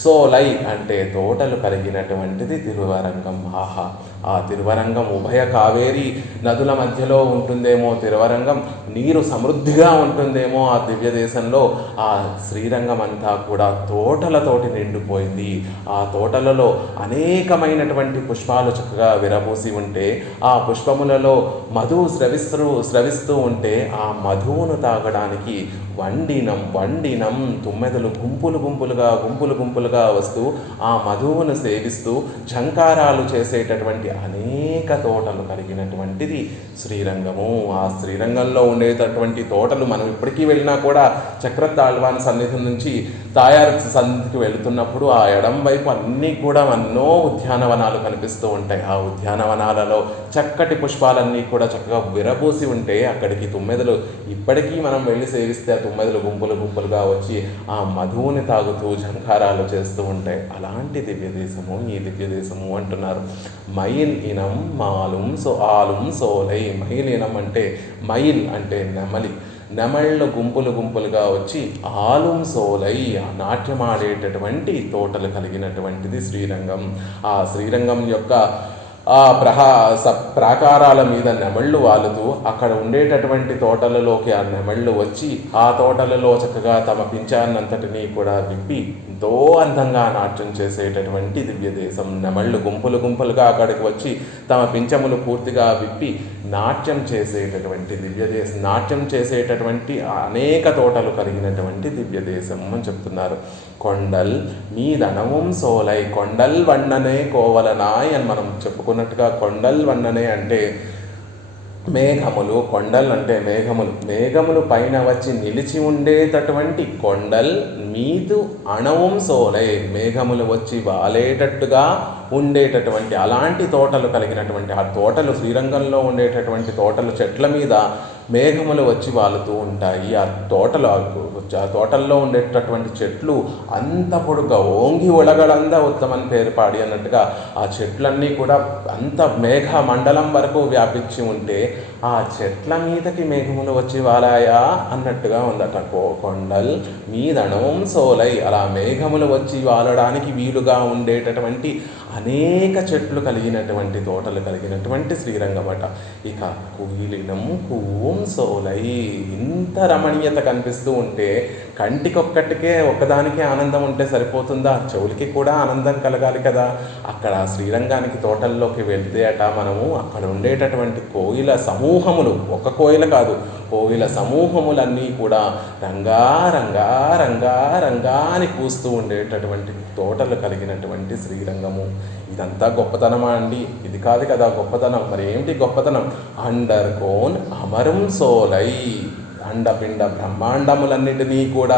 సోలై అంటే తోటలు కలిగినటువంటిది తిరువరంగం. ఆహా, ఆ తిరువరంగం ఉభయ కావేరి నదుల మధ్యలో ఉంటుందేమో తిరువరంగం, నీరు సమృద్ధిగా ఉంటుందేమో ఆ దివ్య దేశంలో. ఆ శ్రీరంగం అంతా కూడా తోటలతోటి నిండిపోయింది. ఆ తోటలలో అనేకమైనటువంటి పుష్పాలు చక్కగా విరబూసి ఉంటే, ఆ పుష్పములలో మధువు స్రవిస్తూ ఉంటే, ఆ మధువును తాగడానికి వండినం తుమ్మెదలు గుంపులుగా వస్తూ ఆ మధువును సేవిస్తూ ఝంకారాలు చేసేటటువంటి అనేక తోటలు కలిగినటువంటిది శ్రీరంగము. ఆ శ్రీరంగంలో ఉండేటటువంటి తోటలు మనం ఇప్పటికీ వెళ్ళినా కూడా చక్రతాళ్వాన్ సన్నిధి నుంచి తాయారు సన్నిధికి వెళుతున్నప్పుడు ఆ ఎడం వైపు అన్నీ కూడా ఎన్నో ఉద్యానవనాలు కనిపిస్తూ ఉంటాయి. ఆ ఉద్యానవనాలలో చక్కటి పుష్పాలన్నీ కూడా చక్కగా విరబూసి ఉంటే అక్కడికి తుమ్మెదలు ఇప్పటికీ మనం వెళ్ళి సేవిస్తే ఆ తుమ్మెదలు గుంపులు గుంపులుగా వచ్చి ఆ మధువుని తాగుతూ ఝంకారాలు చేస్తూ ఉంటాయి. అలాంటి దివ్యదేశము ఈ దివ్యదేశము అంటున్నారు. మైల్ ఇనం మాలుం ఆలుం సోలై. మైల్ ఇనం అంటే మైల్ అంటే నెమలి, నెమళ్ళు గుంపులు గుంపులుగా వచ్చి ఆలుం సోలై నాట్యమాడేటటువంటి తోటలు కలిగినటువంటిది శ్రీరంగం. ఆ శ్రీరంగం యొక్క ఆ ప్రాకారాల మీద నెమళ్ళు వాలుతూ అక్కడ ఉండేటటువంటి తోటలలోకి ఆ నెమళ్ళు వచ్చి ఆ తోటలలో చక్కగా తమ పింఛాన్నంతటినీ కూడా విప్పి ఎంతో అందంగా నాట్యం చేసేటటువంటి దివ్యదేశం. నెమళ్ళు గుంపులు గుంపులుగా అక్కడికి వచ్చి తమ పింఛములు పూర్తిగా విప్పి నాట్యం చేసేటటువంటి దివ్యదేశం, నాట్యం చేసేటటువంటి అనేక తోటలు కలిగినటువంటి దివ్యదేశం అని చెప్తున్నారు. కొండల్ మీదనవం సోలై. కొండల్ వన్ననే కోవలనాయ్ అని మనం చెప్పుకున్నట్టుగా కొండల్ వన్ననే అంటే మేఘములు, కొండల్ అంటే మేఘములు, మేఘములు పైన వచ్చి నిలిచి ఉండేటటువంటి కొండల్ మీదు అణవం సోలై. మేఘములు వచ్చి వాలేటట్టుగా ఉండేటటువంటి అలాంటి తోటలు కలిగినటువంటి ఆ తోటలు శ్రీరంగంలో ఉండేటటువంటి తోటలు చెట్ల మీద మేఘములు వచ్చి వాలుతూ ఉంటాయి. ఆ తోటల్లో ఉండేటటువంటి చెట్లు అంత పొడుగా ఓంగి ఒలగలంద ఉత్తమని పేరు పాడి అన్నట్టుగా ఆ చెట్లన్నీ కూడా అంత మేఘ మండలం వరకు వ్యాపించి ఉంటే ఆ చెట్ల మీదకి మేఘములు వచ్చి వాలాయా అన్నట్టుగా ఉందట. కొండల్ మీదణవం సోలై. అలా మేఘములు వచ్చి వాలడానికి వీలుగా ఉండేటటువంటి అనేక చెట్లు కలిగినటువంటి తోటలు కలిగినటువంటి శ్రీరంగం అట. ఇక కుయిలినం కూం సోలై. ఇంత రమణీయత కనిపిస్తూ ఉంటే కంటికొక్కటికే ఒక్కదానికే ఆనందం ఉంటే సరిపోతుందా? చెవులకి కూడా ఆనందం కలగాలి కదా. అక్కడ శ్రీరంగానికి తోటల్లోకి వెళ్తే అట మనము అక్కడ ఉండేటటువంటి కోయిల సమూహములు, ఒక కోయిల కాదు, కోయిల సమూహములన్నీ కూడా రంగా రంగా రంగా రంగా అని కూస్తూ ఉండేటటువంటి తోటలు కలిగినటువంటి శ్రీరంగము. ఇదంతా గొప్పతనమా అండి? ఇది కాదు కదా గొప్పతనం. మరి ఏమిటి గొప్పతనం? అండర్ కోన్ అమరం సోలై. అండపిండ బ్రహ్మాండములన్నిటినీ కూడా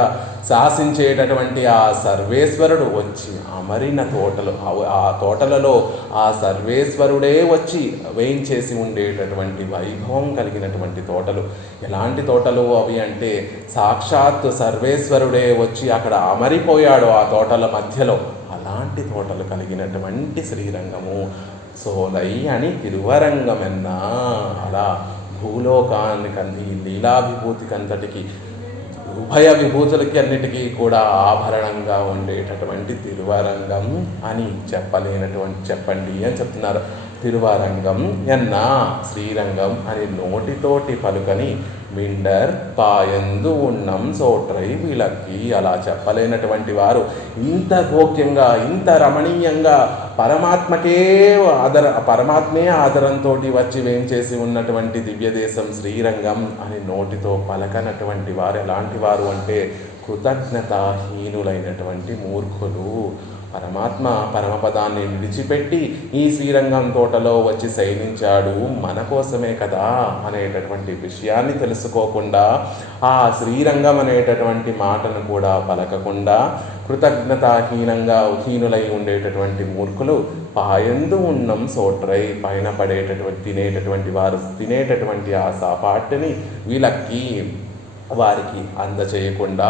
శాసించేటటువంటి ఆ సర్వేశ్వరుడు వచ్చి అమరిన తోటలు, ఆ తోటలలో ఆ సర్వేశ్వరుడే వచ్చి వేయించేసి ఉండేటటువంటి వైభవం కలిగినటువంటి తోటలు. ఎలాంటి తోటలు అవి అంటే సాక్షాత్ సర్వేశ్వరుడే వచ్చి అక్కడ అమరిపోయాడు ఆ తోటల మధ్యలో. అలాంటి తోటలు కలిగినటువంటి శ్రీరంగము. సోలై అని తిరువరంగమెన్నా. అలా భూలోకానికి లీలాభిభూతికి అంతటికి ఉభయ విభూతులకి అన్నిటికీ కూడా ఆభరణంగా ఉండేటటువంటి తిరువరంగం అని చెప్పండి అని చెప్తున్నారు. తిరువరంగం ఎన్నా శ్రీరంగం అని నోటితోటి పలుకని మిండర్ పాయందు ఉన్నం సోట్రై వీళ్ళకి. అలా చెప్పలేనటువంటి వారు ఇంత గోప్యంగా ఇంత రమణీయంగా పరమాత్మే ఆదరంతో వచ్చి వేంచేసి ఉన్నటువంటి దివ్యదేశం శ్రీరంగం అని నోటితో పలకనటువంటి వారు ఎలాంటి వారు అంటే కృతజ్ఞతాహీనులైనటువంటి మూర్ఖులు. పరమపదాన్ని విడిచిపెట్టి ఈ శ్రీరంగం తోటలో వచ్చి శయనించాడు మన కోసమే కదా అనేటటువంటి విషయాన్ని తెలుసుకోకుండా ఆ శ్రీరంగం అనేటటువంటి మాటను కూడా పలకకుండా హీనులై ఉండేటటువంటి మూర్ఖులు పాయందు ఉన్నం సోట్రై పైన తినేటటువంటి వారు తినేటటువంటి ఆ సాపాటిని వీళ్ళకి వారికి అందచేయకుండా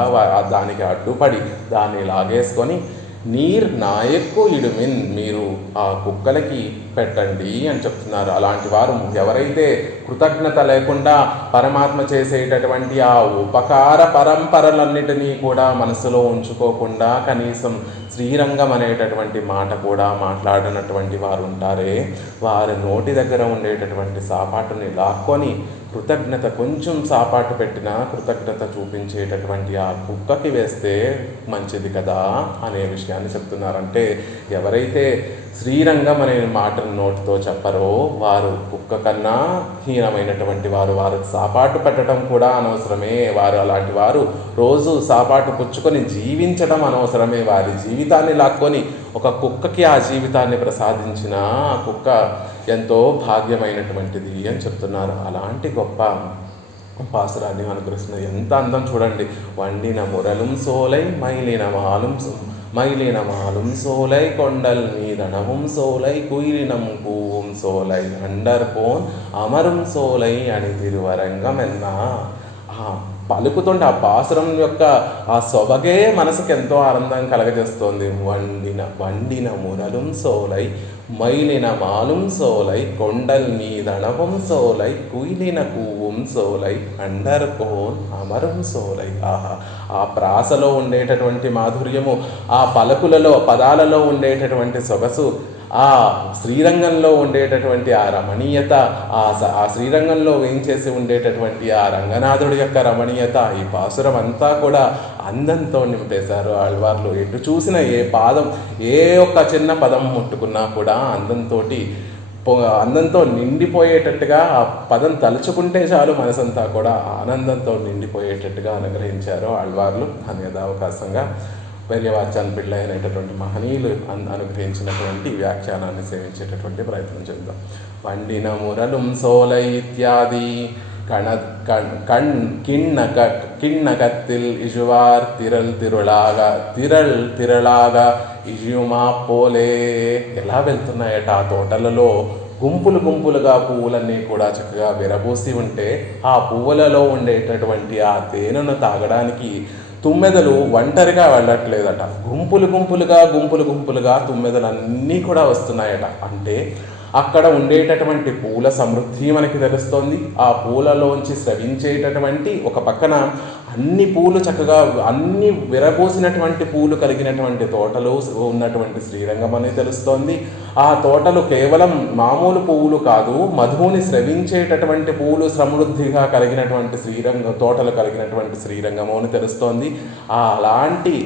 దానికి అడ్డుపడి దాన్ని లాగేసుకొని నీర్ నాయక్కు ఇడుమిన్ మీరు ఆ కుక్కలకి పెట్టండి అని చెప్తున్నారు. అలాంటి వారు ఎవరైతే కృతజ్ఞత లేకుండా పరమాత్మ చేసేటటువంటి ఆ ఉపకార పరంపరలన్నిటినీ కూడా మనసులో ఉంచుకోకుండా కనీసం శ్రీరంగం అనేటటువంటి మాట కూడా మాట్లాడినటువంటి వారు ఉంటారే, వారి నోటి దగ్గర ఉండేటటువంటి సాపాటుని లాక్కొని కృతజ్ఞత కొంచెం సాపాటు పెట్టినా కృతజ్ఞత చూపించేటటువంటి ఆ కుక్కకి వేస్తే మంచిది కదా అనే విషయాన్ని చెప్తున్నారంటే ఎవరైతే శ్రీరంగం అనే మాటను నోటితో చెప్పరో వారు కుక్క కన్నా హీనమైనటువంటి వారు. వారు సాపాటు పెట్టడం కూడా అనవసరమే. వారు అలాంటి వారు రోజు సాపాటు పుచ్చుకొని జీవించడం అనవసరమే. వారి జీవితాన్ని లాక్కొని ఒక కుక్కకి ఆ జీవితాన్ని ప్రసాదించిన ఆ కుక్క ఎంతో భాగ్యమైనటువంటిది అని చెప్తున్నారు. అలాంటి గొప్ప పాసురాన్ని అనుగ్రహిస్తున్న ఎంత అందం చూడండి. వండిన మురலும் సోలై மைலின மாலும் சோலை கொண்டல் மீதனவும் சோலை குயிலினம் கூவும் சோலை అండర్కోన్ అమరం సోలై అని తిరువరంగం ఎన్నా. పలుకుతుంటే ఆ పాసురం యొక్క ఆ సొబగే మనసుకు ఎంతో ఆనందం కలగజేస్తోంది. వండిన మురலும் సోలై మైలిన మాலும் సోలై కొండల్ మీదనవం సోలై కుయిలిన కూవం సోలై అండర్కోన్ అమరం సోలై. ఆహా, ఆ ప్రాసలో ఉండేటటువంటి మాధుర్యము, ఆ పలుకులలో పదాలలో ఉండేటటువంటి సొగసు, ఆ శ్రీరంగంలో ఉండేటటువంటి ఆ రమణీయత, ఆ శ్రీరంగంలో వేయించేసి ఉండేటటువంటి ఆ రంగనాథుడి యొక్క రమణీయత, ఈ పాసురం అంతా కూడా అందంతో నింపేశారు ఆళ్వార్లు. ఎటు చూసిన ఏ పాదం, ఏ ఒక్క చిన్న పదం ముట్టుకున్నా కూడా అందంతో నిండిపోయేటట్టుగా, ఆ పదం తలుచుకుంటే చాలు మనసంతా కూడా ఆనందంతో నిండిపోయేటట్టుగా అనుగ్రహించారు ఆళ్వార్లు. అని యథావకాశంగా పెరియవాచాన్ పిళ్ళై అనేటటువంటి మహనీయులు అనుగ్రహించినటువంటి వ్యాఖ్యానాన్ని సేవించేటటువంటి ప్రయత్నం చేద్దాం. వండిన మురలుం సోలై ఇత్యాది కిన్నకత్తిల్ ఇజువార్ తిరళాగా ఇజుమా పోలే. ఎలా వెళ్తున్నాయట ఆ తోటలలో గుంపులుగా పువ్వులన్నీ కూడా చక్కగా విరబూసి ఉంటే, ఆ పువ్వులలో ఉండేటటువంటి ఆ తేనెను తాగడానికి తుమ్మెదలు ఒంటరిగా వెళ్ళట్లేదట. గుంపులుగా తుమ్మెదలన్నీ కూడా వస్తున్నాయట. అంటే అక్కడ ఉండేటటువంటి పూల సమృద్ధి మనకి తెలుస్తోంది. ఆ పూలలోంచి స్రవించేటటువంటి, ఒక పక్కన అన్ని పూలు చక్కగా అన్ని విరబోసినటువంటి పూలు కలిగినటువంటి తోటలు ఉన్నటువంటి శ్రీరంగం అని తెలుస్తోంది. ఆ తోటలు కేవలం మామూలు పువ్వులు కాదు, మధువుని స్రవించేటటువంటి పూలు సమృద్ధిగా కలిగినటువంటి తోటలు కలిగినటువంటి శ్రీరంగము అని తెలుస్తోంది. అలాంటి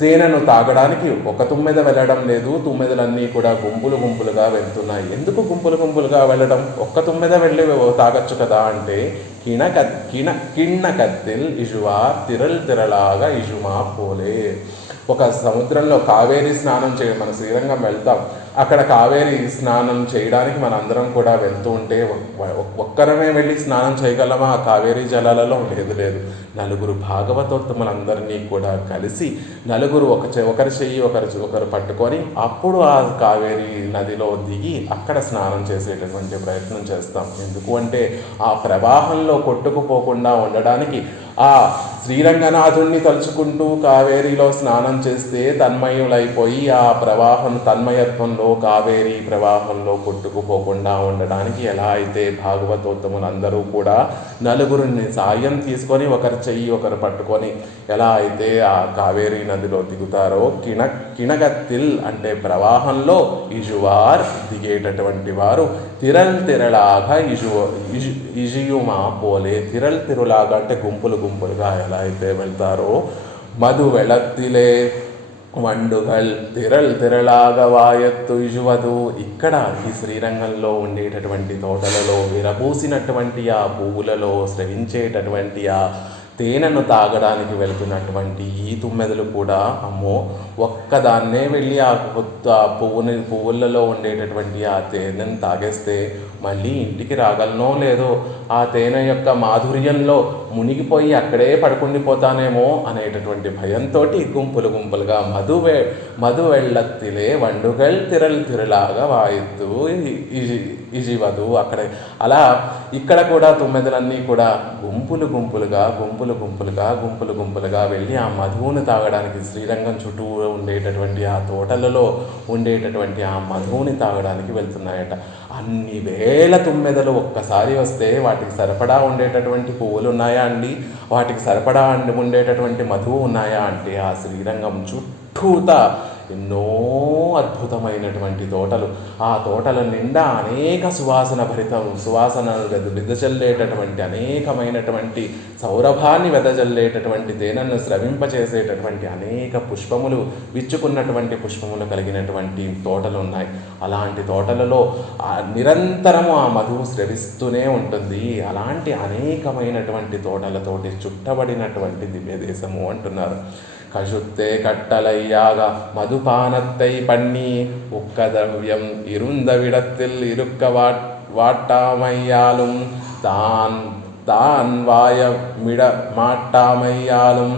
తేనెను తాగడానికి ఒక తుమ్మెద వెళ్ళడం లేదు, తుమ్మెదలన్నీ కూడా గుంపులుగా వెళ్తున్నాయి. ఎందుకు గుంపులుగా వెళ్ళడం? ఒక్క తుమ్మెద వెళ్ళి తాగొచ్చు కదా అంటే, కిణ కత్తిల్ ఇజువార్ తిరళాగా ఇజుమా పోలే. ఒక సముద్రంలో కావేరీ స్నానం మన శ్రీరంగం వెళ్తాం, అక్కడ కావేరీ స్నానం చేయడానికి మనందరం కూడా వెళ్తూ ఉంటే ఒక్కరమే వెళ్ళి స్నానం చేయగలమా ఆ కావేరీ జలాలలో? లేదు. నలుగురు భాగవతోత్తములందరినీ కూడా కలిసి నలుగురు ఒకరి చెయ్యి ఒకరు పట్టుకొని అప్పుడు ఆ కావేరీ నదిలో దిగి అక్కడ స్నానం చేసేటటువంటి ప్రయత్నం చేస్తాం. ఎందుకు అంటే ఆ ప్రవాహంలో కొట్టుకుపోకుండా ఉండడానికి, ఆ శ్రీరంగనాథుణ్ణి తలుచుకుంటూ కావేరీలో స్నానం చేస్తే తన్మయులైపోయి ఆ తన్మయత్వంలో కావేరీ ప్రవాహంలో కొట్టుకుపోకుండా ఉండడానికి ఎలా అయితే భాగవతోత్తములందరూ కూడా నలుగురిని సాయం తీసుకొని ఒకరి చెయ్యి ఒకరు పట్టుకొని ఎలా అయితే ఆ కావేరీ నదిలో దిగుతారో, కిణగత్తిల్ అంటే ప్రవాహంలో, ఇజువార్ దిగేటటువంటి వారు, తిరళాగా ఇజియుమా పోలే. తిరలాగా అంటే గుంపులుగా ఎలా అయితే వెళ్తారో, మధు వెళత్తిలే వండుగల్ తిరళాగా వాయత్తు ఇజువదు. ఇక్కడ ఈ శ్రీరంగంలో ఉండేటటువంటి తోటలలో విరబూసినటువంటి ఆ పువ్వులలో స్రవించేటటువంటి ఆ తేనెను తాగడానికి వెళ్తున్నటువంటి ఈ తుమ్మెదలు కూడా అమ్మో ఒక్కదాన్నే వెళ్ళి ఆ పువ్వులలో ఉండేటటువంటి ఆ తేనెను తాగేస్తే మళ్ళీ ఇంటికి రాగలనో లేదో, ఆ తేనె యొక్క మాధుర్యంలో మునిగిపోయి అక్కడే పడుకుండిపోతానేమో అనేటటువంటి భయంతో గుంపులుగా మధు వెళ్ళత్తిలే వండుగల్ తిరలాగా వాయిద్దు ఇజివదు. అక్కడ అలా ఇక్కడ కూడా తుమ్మెదలన్నీ కూడా గుంపులుగా వెళ్ళి ఆ మధువును తాగడానికి, శ్రీరంగం చుట్టూ ఉండేటటువంటి ఆ తోటలలో ఉండేటటువంటి ఆ మధువుని తాగడానికి వెళ్తున్నాయట. అన్ని వేల తుమ్మెదలు ఒక్కసారి వస్తే వాటికి సరిపడా ఉండేటటువంటి పువ్వులు ఉన్నాయా అండి? వాటికి సరిపడా ఉండేటటువంటి మధువు ఉన్నాయా అంటే, ఆ శ్రీరంగం చుట్టూతా ఎన్నో అద్భుతమైనటువంటి తోటలు, ఆ తోటల నిండా అనేక సువాసనలు వెదజల్లేటటువంటి అనేకమైనటువంటి సౌరభాన్ని వెదజల్లేటటువంటి తేనెను స్రవింపచేసేటటువంటి అనేక పుష్పములు, విచ్చుకున్నటువంటి పుష్పములు కలిగినటువంటి తోటలు ఉన్నాయి. అలాంటి తోటలలో నిరంతరము ఆ మధువు స్రవిస్తూనే ఉంటుంది. అలాంటి అనేకమైనటువంటి తోటలతోటి చుట్టబడినటువంటి దివ్య దేశము అంటున్నారు. கழுத்தே கட்டளையாக மதுபானத்தை பண்ணி உக்க திரவியம் இருந்தவிடத்தில் இருக்க வாட்டாமையாலும் தான் வாயமிட மாட்டாமையாலும்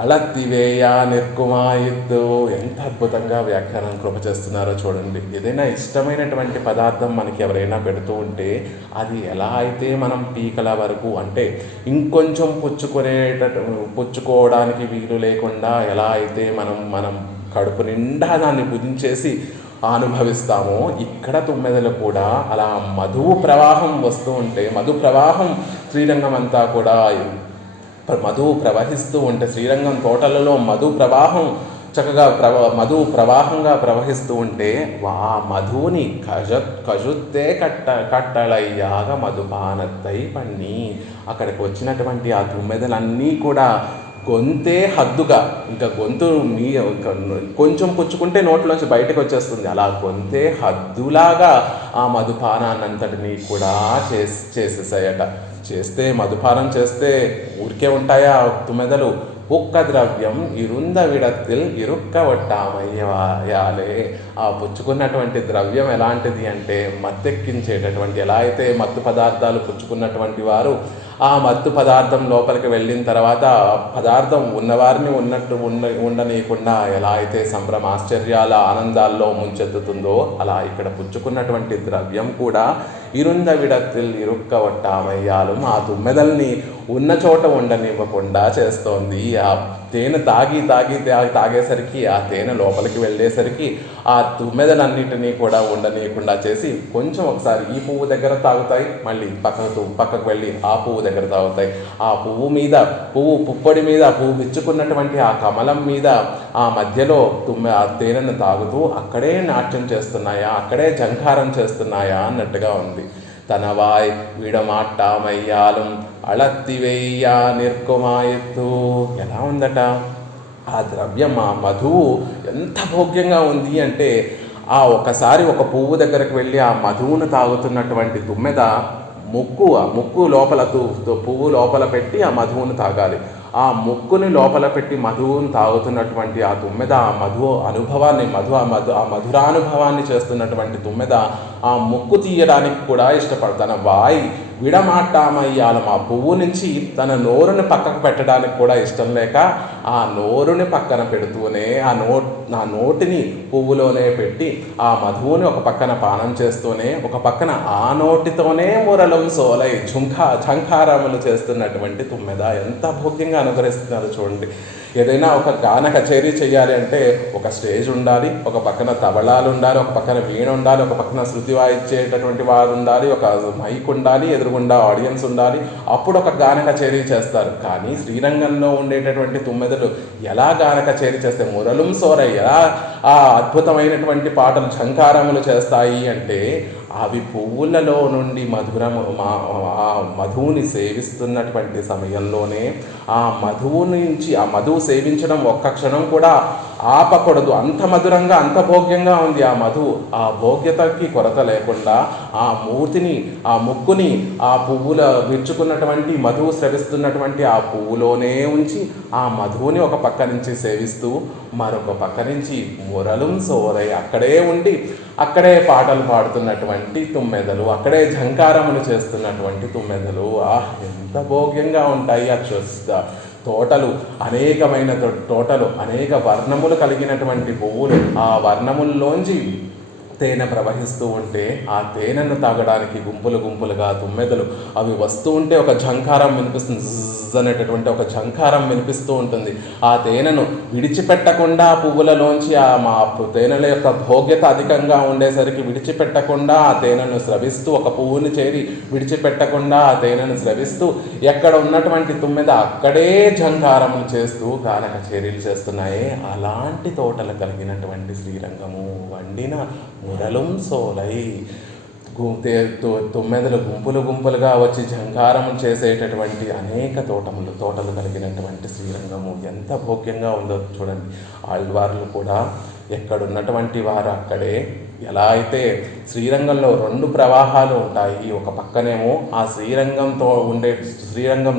అళత్తివేయ నిర్కుమాయిత్తు. ఎంత అద్భుతంగా వ్యాఖ్యానం కృప చేస్తున్నారో చూడండి. ఏదైనా ఇష్టమైనటువంటి పదార్థం మనకి ఎవరైనా పెడుతూ ఉంటే అది ఎలా అయితే మనం పీకల వరకు అంటే ఇంకొంచెం పుచ్చుకోవడానికి వీలు లేకుండా ఎలా అయితే మనం కడుపు నిండా దాన్ని భుజించేసి అనుభవిస్తామో, ఇక్కడ తుమ్మెదలు కూడా అలా మధువు ప్రవాహం వస్తూ ఉంటే, మధు ప్రవాహం శ్రీరంగం అంతా కూడా మధువు ప్రవహిస్తూ ఉంటే, శ్రీరంగం తోటలలో మధు ప్రవాహం చక్కగా మధు ప్రవాహంగా ప్రవహిస్తూ ఉంటే ఆ మధువుని కజుత్తే కట్టళయ్యాగ మధుపానత్తై పన్ని. అక్కడికి వచ్చినటువంటి ఆ తుమ్మెదలన్నీ కూడా గొంతే హద్దుగా, ఇంకా గొంతు కొంచెం పుచ్చుకుంటే నోట్లోంచి బయటకు వచ్చేస్తుంది, అలా గొంతే హద్దులాగా ఆ మధుపానాన్నంతటినీ కూడా చేసేసాయట. చేస్తే మధుపానం చేస్తే ఊరికే ఉంటాయా తుమ్మెదలు? ఉక్క ద్రవ్యం ఇరుంద విడత్తిల్ ఇరుక్క వట్టామయ్యాలే. ఆ పుచ్చుకున్నటువంటి ద్రవ్యం ఎలాంటిది అంటే మత్తెక్కించేటటువంటి, ఎలా అయితే మత్తు పదార్థాలు పుచ్చుకున్నటువంటి వారు ఆ మత్తు పదార్థం లోపలికి వెళ్ళిన తర్వాత పదార్థం ఉన్నవారిని ఉండనీయకుండా ఎలా అయితే సంభ్రమ ఆశ్చర్యాల ఆనందాల్లో ముంచెత్తుతుందో, అలా ఇక్కడ పుచ్చుకున్నటువంటి ద్రవ్యం కూడా ఇరుంద విడత్తిల్ ఇరుక్క వట్టామయ్యాలు, ఆ తుమ్మెదల్ని ఉన్న చోట ఉండనివ్వకుండా చేస్తోంది. ఆ తేనె తాగేసరికి, ఆ తేనె లోపలికి వెళ్ళేసరికి ఆ తుమ్మెదలన్నిటినీ కూడా ఉండనీయకుండా చేసి కొంచెం ఒకసారి ఈ పువ్వు దగ్గర తాగుతాయి, మళ్ళీ పక్కకు వెళ్ళి ఆ పువ్వు దగ్గర తాగుతాయి. ఆ పుప్పొడి మీద పువ్వు విచ్చుకున్నటువంటి ఆ కమలం మీద ఆ మధ్యలో ఆ తేనెను తాగుతూ అక్కడే నాట్యం చేస్తున్నాయా, అక్కడే జంకారం చేస్తున్నాయా అన్నట్టుగా ఉంది. తనవాయ్ విడమాట్టామయ్యాలం అళత్తివేయ నిర్కుమాయత్తు. ఎలా ఉందట ఆ ద్రవ్యం, ఆ మధువు ఎంత భోగ్యంగా ఉంది అంటే, ఆ ఒకసారి ఒక పువ్వు దగ్గరకు వెళ్ళి ఆ మధువును తాగుతున్నటువంటి తుమ్మెద ముక్కు లోపల పువ్వు లోపల పెట్టి ఆ మధువును తాగాలి. ఆ ముక్కుని లోపల పెట్టి మధువును తాగుతున్నటువంటి ఆ తుమ్మెద ఆ మధురానుభవాన్ని చేస్తున్నటువంటి తుమ్మెద ఆ ముక్కు తీయడానికి కూడా ఇష్టపడతాను. వాయి విడమాట్టామయ్యాలం, ఆ పువ్వు నుంచి తన నోరుని పక్కకు పెట్టడానికి కూడా ఇష్టం లేక ఆ నోరుని పక్కన పెడుతూనే ఆ నోటిని పువ్వులోనే పెట్టి ఆ మధువుని ఒక పక్కన పానం చేస్తూనే ఒక పక్కన ఆ నోటితోనే మురళం సోలై ఝంకారములు చేస్తున్నటువంటి తుమ్మెద ఎంత భోగ్యంగా అనుగ్రహిస్తున్నారు చూడండి. ఏదైనా ఒక గాన కచేరీ చేయాలి అంటే ఒక స్టేజ్ ఉండాలి, ఒక పక్కన తబలాలు ఉండాలి, ఒక పక్కన వీణ ఉండాలి, ఒక పక్కన శృతి వాయించేటటువంటి వారు ఉండాలి, ఒక మైక్ ఉండాలి, ఎదురుగుండా ఆడియన్స్ ఉండాలి, అప్పుడు ఒక గాన కచేరీ చేస్తారు. కానీ శ్రీరంగంలో ఉండేటటువంటి తుమ్మెదలు ఎలా గాన కచేరీ చేస్తే మురళం సోరై ఎలా ఆ అద్భుతమైనటువంటి పాటలు ఝంకారములు చేస్తాయి అంటే, అవి పువ్వులలో నుండి ఆ మధువుని సేవిస్తున్నటువంటి సమయంలోనే ఆ మధువు నుంచి ఆ మధువు సేవించడం ఒక్క క్షణం కూడా ఆపకూడదు. అంత మధురంగా అంత భోగ్యంగా ఉంది ఆ మధువు. ఆ భోగ్యతకి కొరత లేకుండా ఆ ముక్కుని ఆ పువ్వుల విచ్చుకున్నటువంటి మధువు స్రవిస్తున్నటువంటి ఆ పువ్వులోనే ఉంచి ఆ మధువుని ఒక పక్క నుంచి సేవిస్తూ మరొక పక్క నుంచి మురళం సోరై అక్కడే ఉండి అక్కడే పాటలు పాడుతున్నటువంటి తుమ్మెదలు, అక్కడే ఝంకారములు చేస్తున్నటువంటి తుమ్మెదలు ఎంత భోగ్యంగా ఉంటాయి. తోటలు అనేకమైన తోటలు, అనేక వర్ణములు కలిగినటువంటి పువ్వులు, ఆ వర్ణముల్లోంచి తేనె ప్రవహిస్తూ ఉంటే ఆ తేనెను తాగడానికి గుంపులుగా తుమ్మెదలు అవి వస్తూ ఉంటే ఒక ఝంకారం వినిపిస్తుంది, అనేటటువంటి ఒక ఝంకారం వినిపిస్తూ ఉంటుంది. ఆ తేనెను విడిచిపెట్టకుండా పువ్వులలోంచి మా తేనెల యొక్క భోగ్యత అధికంగా ఉండేసరికి విడిచిపెట్టకుండా ఆ తేనెను స్రవిస్తూ, ఒక పువ్వుని చేరి విడిచిపెట్టకుండా ఆ తేనెను స్రవిస్తూ ఎక్కడ ఉన్నటువంటి తుమ్మెద అక్కడే ఝంకారములు చేస్తూ గాన కచేరీలు చేస్తున్నాయి. అలాంటి తోటలు కలిగినటువంటి శ్రీరంగము వండిన మురళం సోలై. తుమ్మెదలు గుంపులుగా వచ్చి ఝంకారము చేసేటటువంటి అనేక తోటలు కలిగినటువంటి శ్రీరంగము ఎంత భోగ్యంగా ఉందో చూడండి. ఆళ్వార్లు కూడా ఎక్కడున్నటువంటి వారు అక్కడే ఎలా అయితే శ్రీరంగంలో 2 ప్రవాహాలు ఉంటాయి. ఒక పక్కనేమో ఆ శ్రీరంగం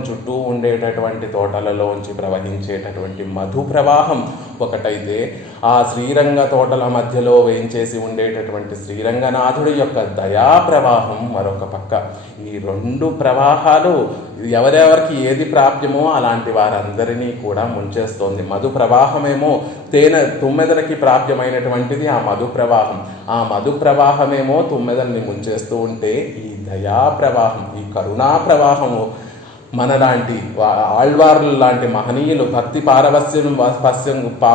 చుట్టూ ఉండేటటువంటి తోటలలోంచి ప్రవహించేటటువంటి మధు ప్రవాహం ఒకటైతే, ఆ శ్రీరంగ తోటల మధ్యలో వేయించేసి ఉండేటటువంటి శ్రీరంగనాథుడి యొక్క దయా ప్రవాహం మరొక పక్క. ఈ 2 ప్రవాహాలు ఎవరెవరికి ఏది ప్రాప్యమో అలాంటి వారందరినీ కూడా ముంచేస్తోంది. మధు ప్రవాహమేమో తుమ్మెదలకి ప్రాప్యమైనటువంటిది ఆ మధు ప్రవాహం. ఆ మధు ప్రవాహమేమో తుమ్మెదల్ని ముంచేస్తూ ఉంటే, ఈ దయా ప్రవాహం, ఈ కరుణా ప్రవాహము మనలాంటి ఆళ్వార్లు లాంటి మహనీయులు, భక్తి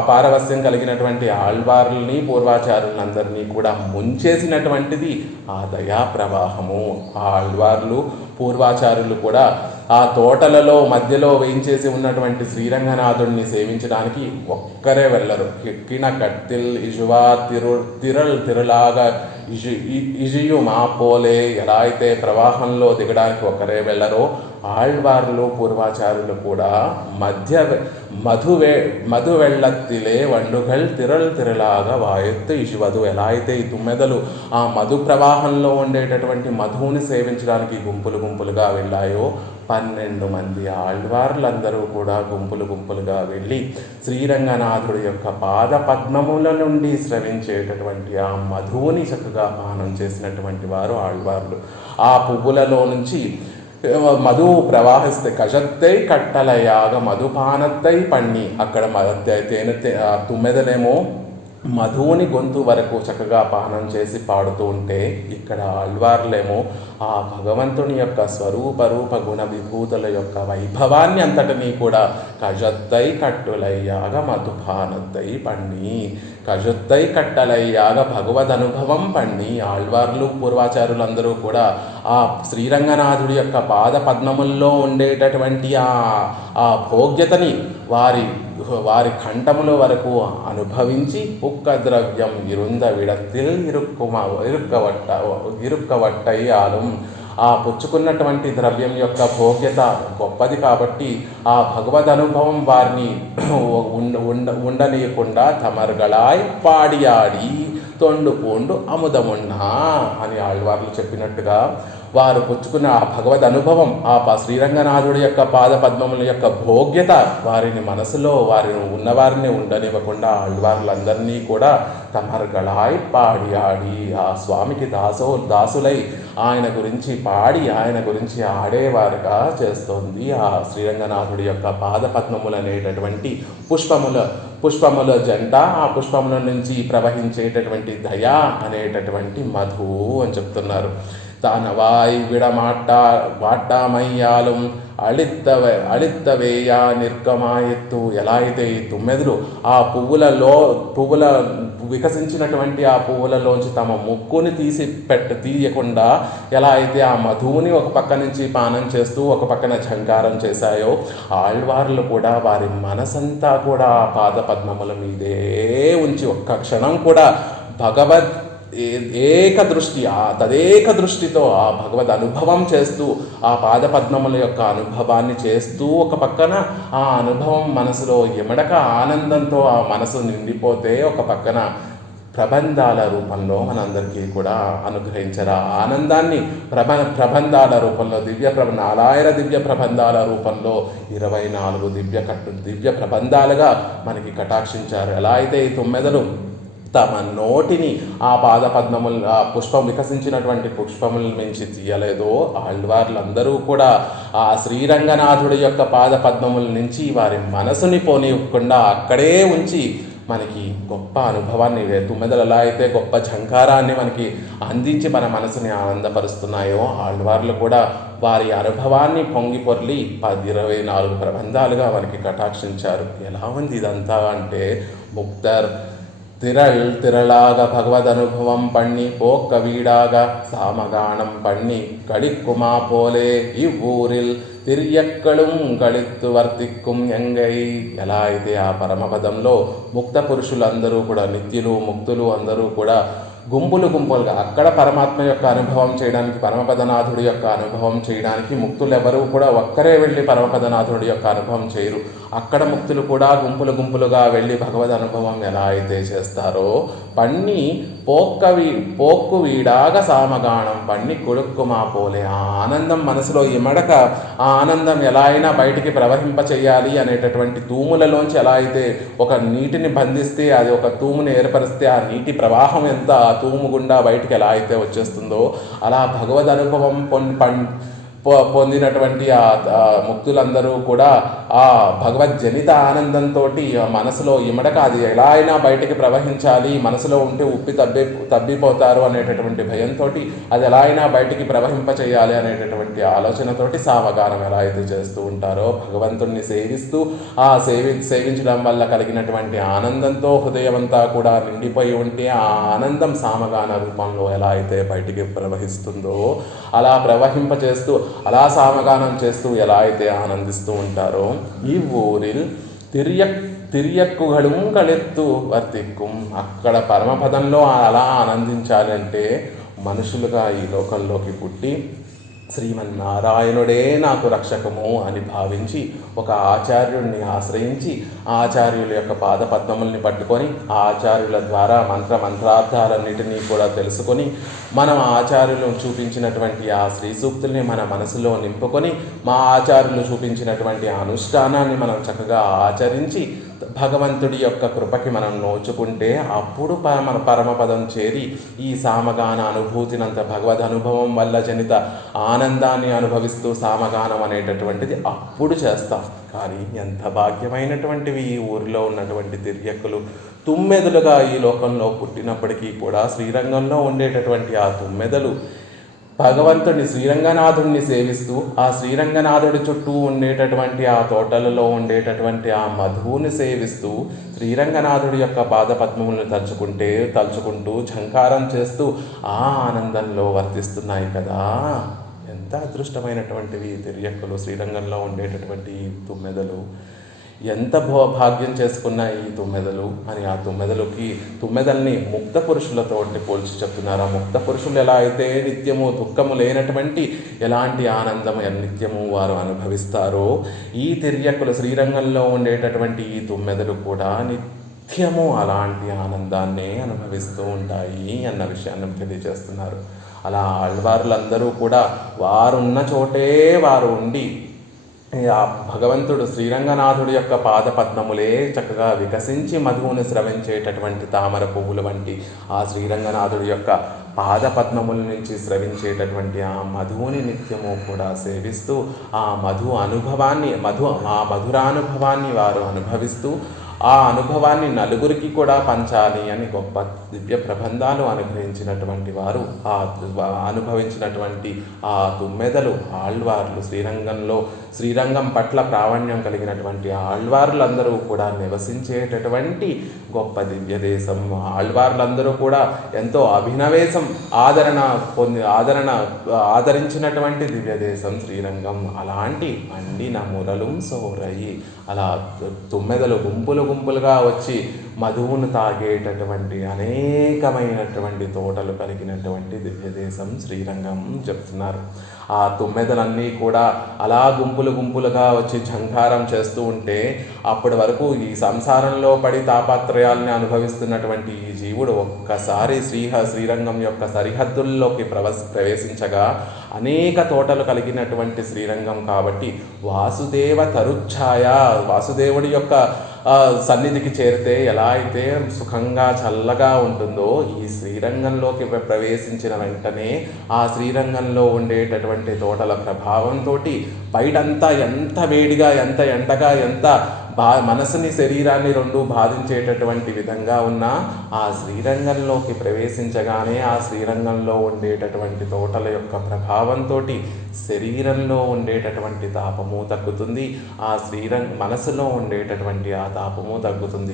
పారవస్యం కలిగినటువంటి ఆళ్వార్లని, పూర్వాచారులందరినీ కూడా ముంచేసినటువంటిది ఆ దయా ప్రవాహము. ఆ ఆళ్వార్లు, పూర్వాచారులు కూడా ఆ తోటలలో మధ్యలో వేయించేసి ఉన్నటువంటి శ్రీరంగనాథుడిని సేవించడానికి ఒక్కరే వెళ్ళరు. ఎక్కిన కట్టిల్ ఇజువా తిరలాగా ఇజియు మా పోలే, ఎలా అయితే ప్రవాహంలో దిగడానికి ఒకరే వెళ్ళరో, ఆళ్వార్లు, పూర్వాచారులు కూడా మధు వెள்ளత్తిలే వండుగల్ తిరలాగా వాయెత్తు ఇజువదు, ఎలా అయితే ఈ తుమ్మెదలు ఆ మధు ప్రవాహంలో ఉండేటటువంటి మధువుని సేవించడానికి గుంపులుగా వెళ్ళాయో, 12 మంది ఆళ్వార్లందరూ కూడా గుంపులుగా వెళ్ళి శ్రీరంగనాథుడి యొక్క పాద పద్మముల నుండి స్రవించేటటువంటి ఆ మధువుని చక్కగా పానం చేసినటువంటి వారు ఆళ్వార్లు. ఆ పువ్వులలో నుంచి మధువు ప్రవాహిస్తే కజత్తై కట్టలయాగ మధుపానత్తై పణ్ణి, అక్కడ తుమ్మెదలేమో మధువుని గొంతు వరకు చక్కగా పానం చేసి పాడుతూ ఉంటే, ఇక్కడ ఆళ్వార్లేమో ఆ భగవంతుని యొక్క స్వరూప గుణ విభూతుల యొక్క వైభవాన్ని అంతటినీ కూడా కజత్తై కట్టులయ్యాగ మధుపానత్తై పణ్ణి, కజత్తై కట్టలయ్యాగ భగవదనుభవం పణ్ణి. ఆళ్వార్లు, పూర్వాచారులందరూ కూడా ఆ శ్రీరంగనాథుడి యొక్క పాద పద్మముల్లో ఉండేటటువంటి ఆ భోగ్యతని వారి కంఠముల వరకు అనుభవించి, ఉక్క ద్రవ్యం ఇరుంద విడత్తిల్ ఇరుక్కవట్టయ్యాலும், ఆ పుచ్చుకున్నటువంటి ద్రవ్యం యొక్క భోగ్యత గొప్పది కాబట్టి ఆ భగవద్ అనుభవం వారిని ఉండనీయకుండా తమర్గళాయ్ పాడియాడి తొండు పూండు అముదమున్నా అని ఆళ్వార్లు చెప్పినట్టుగా, వారు పుచ్చుకున్న ఆ భగవద్ అనుభవం, ఆ శ్రీరంగనాథుడి యొక్క పాద పద్మముల యొక్క భోగ్యత వారిని మనసులో ఉన్నవారిని ఉండనివ్వకుండా ఆళ్వార్లందరినీ కూడా తమర్గళాయ్ పాడియాడి, ఆ స్వామికి దాసులై ఆయన గురించి పాడి, ఆయన గురించి ఆడేవారుగా చేస్తోంది ఆ శ్రీరంగనాథుడి యొక్క పాద పద్మములు అనేటటువంటి పుష్పముల జంట. ఆ పుష్పముల నుంచి ప్రవహించేటటువంటి దయా అనేటటువంటి మధు అని చెప్తున్నారు. తానవాయ్ వాట్టామయ్యాలం అళిత్తవేయా నిర్గమాయెత్తు, ఎలా అయితే ఈ తుమ్మెదలు ఆ పువ్వుల వికసించినటువంటి ఆ పువ్వులలోంచి తమ ముక్కుని తీయకుండా ఎలా అయితే ఆ మధువుని ఒక పక్క నుంచి పానం చేస్తూ ఒక పక్కన ఝంకారం చేశాయో, ఆళ్వార్లు కూడా వారి మనసంతా కూడా ఆ పాద పద్మముల మీదే ఉంచి ఒక్క క్షణం కూడా తదేక దృష్టితో ఆ భగవద్ అనుభవం చేస్తూ, ఆ పాద పద్మముల యొక్క అనుభవాన్ని చేస్తూ, ఒక పక్కన ఆ అనుభవం మనసులో ఎమడక ఆనందంతో ఆ మనసు నిండిపోతే, ఒక పక్కన ప్రబంధాల రూపంలో మనందరికీ కూడా అనుగ్రహించారు. ఆ ఆనందాన్ని ప్రబంధాల రూపంలో 4000 దివ్య ప్రబంధాల రూపంలో 24 దివ్య ప్రబంధాలుగా మనకి కటాక్షించారు. ఎలా అయితే ఈ తుమ్మెదలు తమ నోటిని ఆ పాద పద్మములు, ఆ వికసించినటువంటి పుష్పముల నుంచి తీయలేదో, ఆళ్వార్లందరూ కూడా ఆ శ్రీరంగనాథుడి యొక్క పాద పద్మముల నుంచి వారి మనసుని పోనివ్వకుండా అక్కడే ఉంచి మనకి గొప్ప అనుభవాన్ని, తుమ్మెదలు ఎలా అయితే గొప్ప ఝంకారాన్ని మనకి అందించి మన మనసుని ఆనందపరుస్తున్నాయో, ఆళ్వార్లు కూడా వారి అనుభవాన్ని పొంగిపొర్లి 24 ప్రబంధాలుగా మనకి కటాక్షించారు. ఎలా ఉంది ఇదంతా అంటే, ముక్తర్ திரளாக பகவத் அனுபவம் பண்ணி போக்க வீடாக சாமகானம் பண்ணி கடிக்குமா போலே இவ்வூரில் తిరియక్కళం గళిత్తు వర్తిక్కుం ఎంగై. ఎలా అయితే ఆ పరమపదంలో ముక్త పురుషులందరూ కూడా, నిత్యులు ముక్తులు అందరూ కూడా గుంపులుగా అక్కడ పరమాత్మ యొక్క అనుభవం చేయడానికి, పరమపదనాథుడి యొక్క అనుభవం చేయడానికి ముక్తులు ఎవరూ కూడా ఒక్కరే వెళ్ళి పరమపదనాథుడి యొక్క అనుభవం చేయరు. అక్కడ ముక్తులు కూడా గుంపులుగా వెళ్ళి భగవద్ అనుభవం ఎలా అయితే చేస్తారో, పన్ని పోక్కు వీడాగ సామగానం పన్ని కొడుక్కుమా పోలే. ఆ ఆనందం మనసులో ఇమడక ఆ ఆనందం ఎలా అయినా బయటికి ప్రవహింప చేయాలి అనేటటువంటి తూములలోంచి ఎలా అయితే ఒక నీటిని బంధిస్తే అది ఒక తూముని ఏర్పరిస్తే ఆ నీటి ప్రవాహం ఎంత ఆ తూము గుండా బయటికి ఎలా అయితే వచ్చేస్తుందో అలా భగవద్ అనుభవం పొందినటువంటి ఆ ముక్తులందరూ కూడా ఆ భగవద్జనిత ఆనందంతో మనసులో ఇమడక అది ఎలా అయినా బయటికి ప్రవహించాలి, మనసులో ఉంటే తబ్బిపోతారు అనేటటువంటి భయంతో అది ఎలా అయినా బయటికి ప్రవహింప చేయాలి అనేటటువంటి ఆలోచనతోటి సామగానం ఎలా అయితే చేస్తూ ఉంటారో భగవంతుణ్ణి సేవిస్తూ ఆ సేవించడం వల్ల కలిగినటువంటి ఆనందంతో హృదయం అంతా కూడా నిండిపోయి ఉంటే ఆ ఆనందం సామగాన రూపంలో ఎలా అయితే బయటికి ప్రవహిస్తుందో అలా ప్రవహింపచేస్తూ అలా సామగానం చేస్తూ ఎలా అయితే ఆనందిస్తూ ఉంటారో ఈ ఊరిల్ తిరియక్కుగళం కళెత్తు వర్తిక్కుం. అక్కడ పరమపదంలో అలా ఆనందించాలంటే మనుషులుగా ఈ లోకంలోకి పుట్టి శ్రీమన్నారాయణుడే నాకు రక్షకము అని భావించి ఒక ఆచార్యుడిని ఆశ్రయించి ఆచార్యుల యొక్క పాదపద్మముల్ని పట్టుకొని ఆచార్యుల ద్వారా మంత్రార్థాలన్నిటినీ కూడా తెలుసుకొని మనం ఆచార్యులు చూపించినటువంటి ఆ శ్రీ సూక్తుల్ని మన మనసులో నింపుకొని మా ఆచార్యులు చూపించినటువంటి అనుష్ఠానాన్ని మనం చక్కగా ఆచరించి భగవంతుడి యొక్క కృపకి మనం నోచుకుంటే అప్పుడు మన పరమపదం చేరి ఈ సామగాన అనుభూతినంత భగవద్ అనుభవం వల్ల జనిత ఆనందాన్ని అనుభవిస్తూ సామగానం అనేటటువంటిది అప్పుడు చేస్తాం. కానీ ఎంత భాగ్యమైనటువంటివి ఈ ఊరిలో ఉన్నటువంటి తిర్యక్కులు తుమ్మెదలుగా ఈ లోకంలో పుట్టినప్పటికీ కూడా శ్రీరంగంలో ఉండేటటువంటి ఆ తుమ్మెదలు భగవంతుడిని శ్రీరంగనాథుడిని సేవిస్తూ ఆ శ్రీరంగనాథుడి చుట్టూ ఉండేటటువంటి ఆ తోటలలో ఉండేటటువంటి ఆ మధువుని సేవిస్తూ శ్రీరంగనాథుడి యొక్క పాదపద్మములను తలుచుకుంటూ ఝంకారం చేస్తూ ఆ ఆనందంలో వర్తిస్తున్నాయి కదా. ఎంత అదృష్టమైనటువంటివి తిర్యక్కులు, శ్రీరంగంలో ఉండేటటువంటి తుమ్మెదలు. ఎంత భాగ్యం చేసుకున్న ఈ తుమ్మెదలు అని ఆ తుమ్మెదల్ని ముక్త పురుషులతో పోల్చి చెప్తున్నారు. ఆ ముక్త పురుషులు ఎలా అయితే నిత్యము దుఃఖము లేనటువంటి ఎలాంటి ఆనందం నిత్యము వారు అనుభవిస్తారో ఈ తిర్యక్కులు శ్రీరంగంలో ఉండేటటువంటి ఈ తుమ్మెదలు కూడా నిత్యము అలాంటి ఆనందాన్నే అనుభవిస్తూ ఉంటాయి అన్న విషయాన్ని తెలియజేస్తున్నారు. అలా ఆళ్వార్లందరూ కూడా వారున్న చోటే వారు ఉండి ఆ భగవంతుడు శ్రీరంగనాథుడి యొక్క పాదపద్మములే చక్కగా వికసించి మధువును స్రవించేటటువంటి తామర పువ్వులు వంటి ఆ శ్రీరంగనాథుడి యొక్క పాదపద్మముల నుంచి స్రవించేటటువంటి ఆ మధువుని నిత్యము కూడా సేవిస్తూ ఆ మధురానుభవాన్ని వారు అనుభవిస్తూ ఆ అనుభవాన్ని నలుగురికి కూడా పంచాలి అని గొప్ప దివ్య ప్రబంధాలు అనుగ్రహించినటువంటి వారు ఆ అనుభవించినటువంటి ఆ తుమ్మెదలు ఆళ్వార్లు. శ్రీరంగం పట్ల ప్రావణ్యం కలిగినటువంటి ఆళ్వార్లందరూ కూడా నివసించేటటువంటి గొప్ప దివ్య దేశం. ఆళ్వార్లందరూ కూడా ఎంతో అభినవేశం ఆదరించినటువంటి దివ్య దేశం శ్రీరంగం. అలాంటి అండిన మురళం సోరయి అలా తుమ్మెదలు గుంపులుగా వచ్చి మధువును తాగేటటువంటి అనేకమైనటువంటి తోటలు కలిగినటువంటి దివ్యదేశం శ్రీరంగం చెప్తున్నారు. ఆ తుమ్మెదలన్నీ కూడా అలా గుంపులుగా వచ్చి ఝంకారం చేస్తూ ఉంటే అప్పటి వరకు ఈ సంసారంలో పడి తాపత్రయాల్ని అనుభవిస్తున్నటువంటి ఈ జీవుడు ఒక్కసారి శ్రీరంగం యొక్క సరిహద్దుల్లోకి ప్రవేశించగా అనేక తోటలు కలిగినటువంటి శ్రీరంగం కాబట్టి వాసుదేవుడి యొక్క సన్నిధికి చేరితే ఎలా అయితే సుఖంగా చల్లగా ఉంటుందో ఈ శ్రీరంగంలోకి ప్రవేశించిన వెంటనే ఆ శ్రీరంగంలో ఉండేటటువంటి తోటల ప్రభావంతో బయటంతా ఎంత వేడిగా ఎంత ఎండగా ఎంత మనసుని శరీరాన్ని రెండు బాధించేటటువంటి విధంగా ఉన్న ఆ శ్రీరంగంలోకి ప్రవేశించగానే ఆ శ్రీరంగంలో ఉండేటటువంటి తోటల యొక్క ప్రభావంతో శరీరంలో ఉండేటటువంటి తాపము తగ్గుతుంది. ఆ మనసులో ఉండేటటువంటి ఆ తాపము తగ్గుతుంది.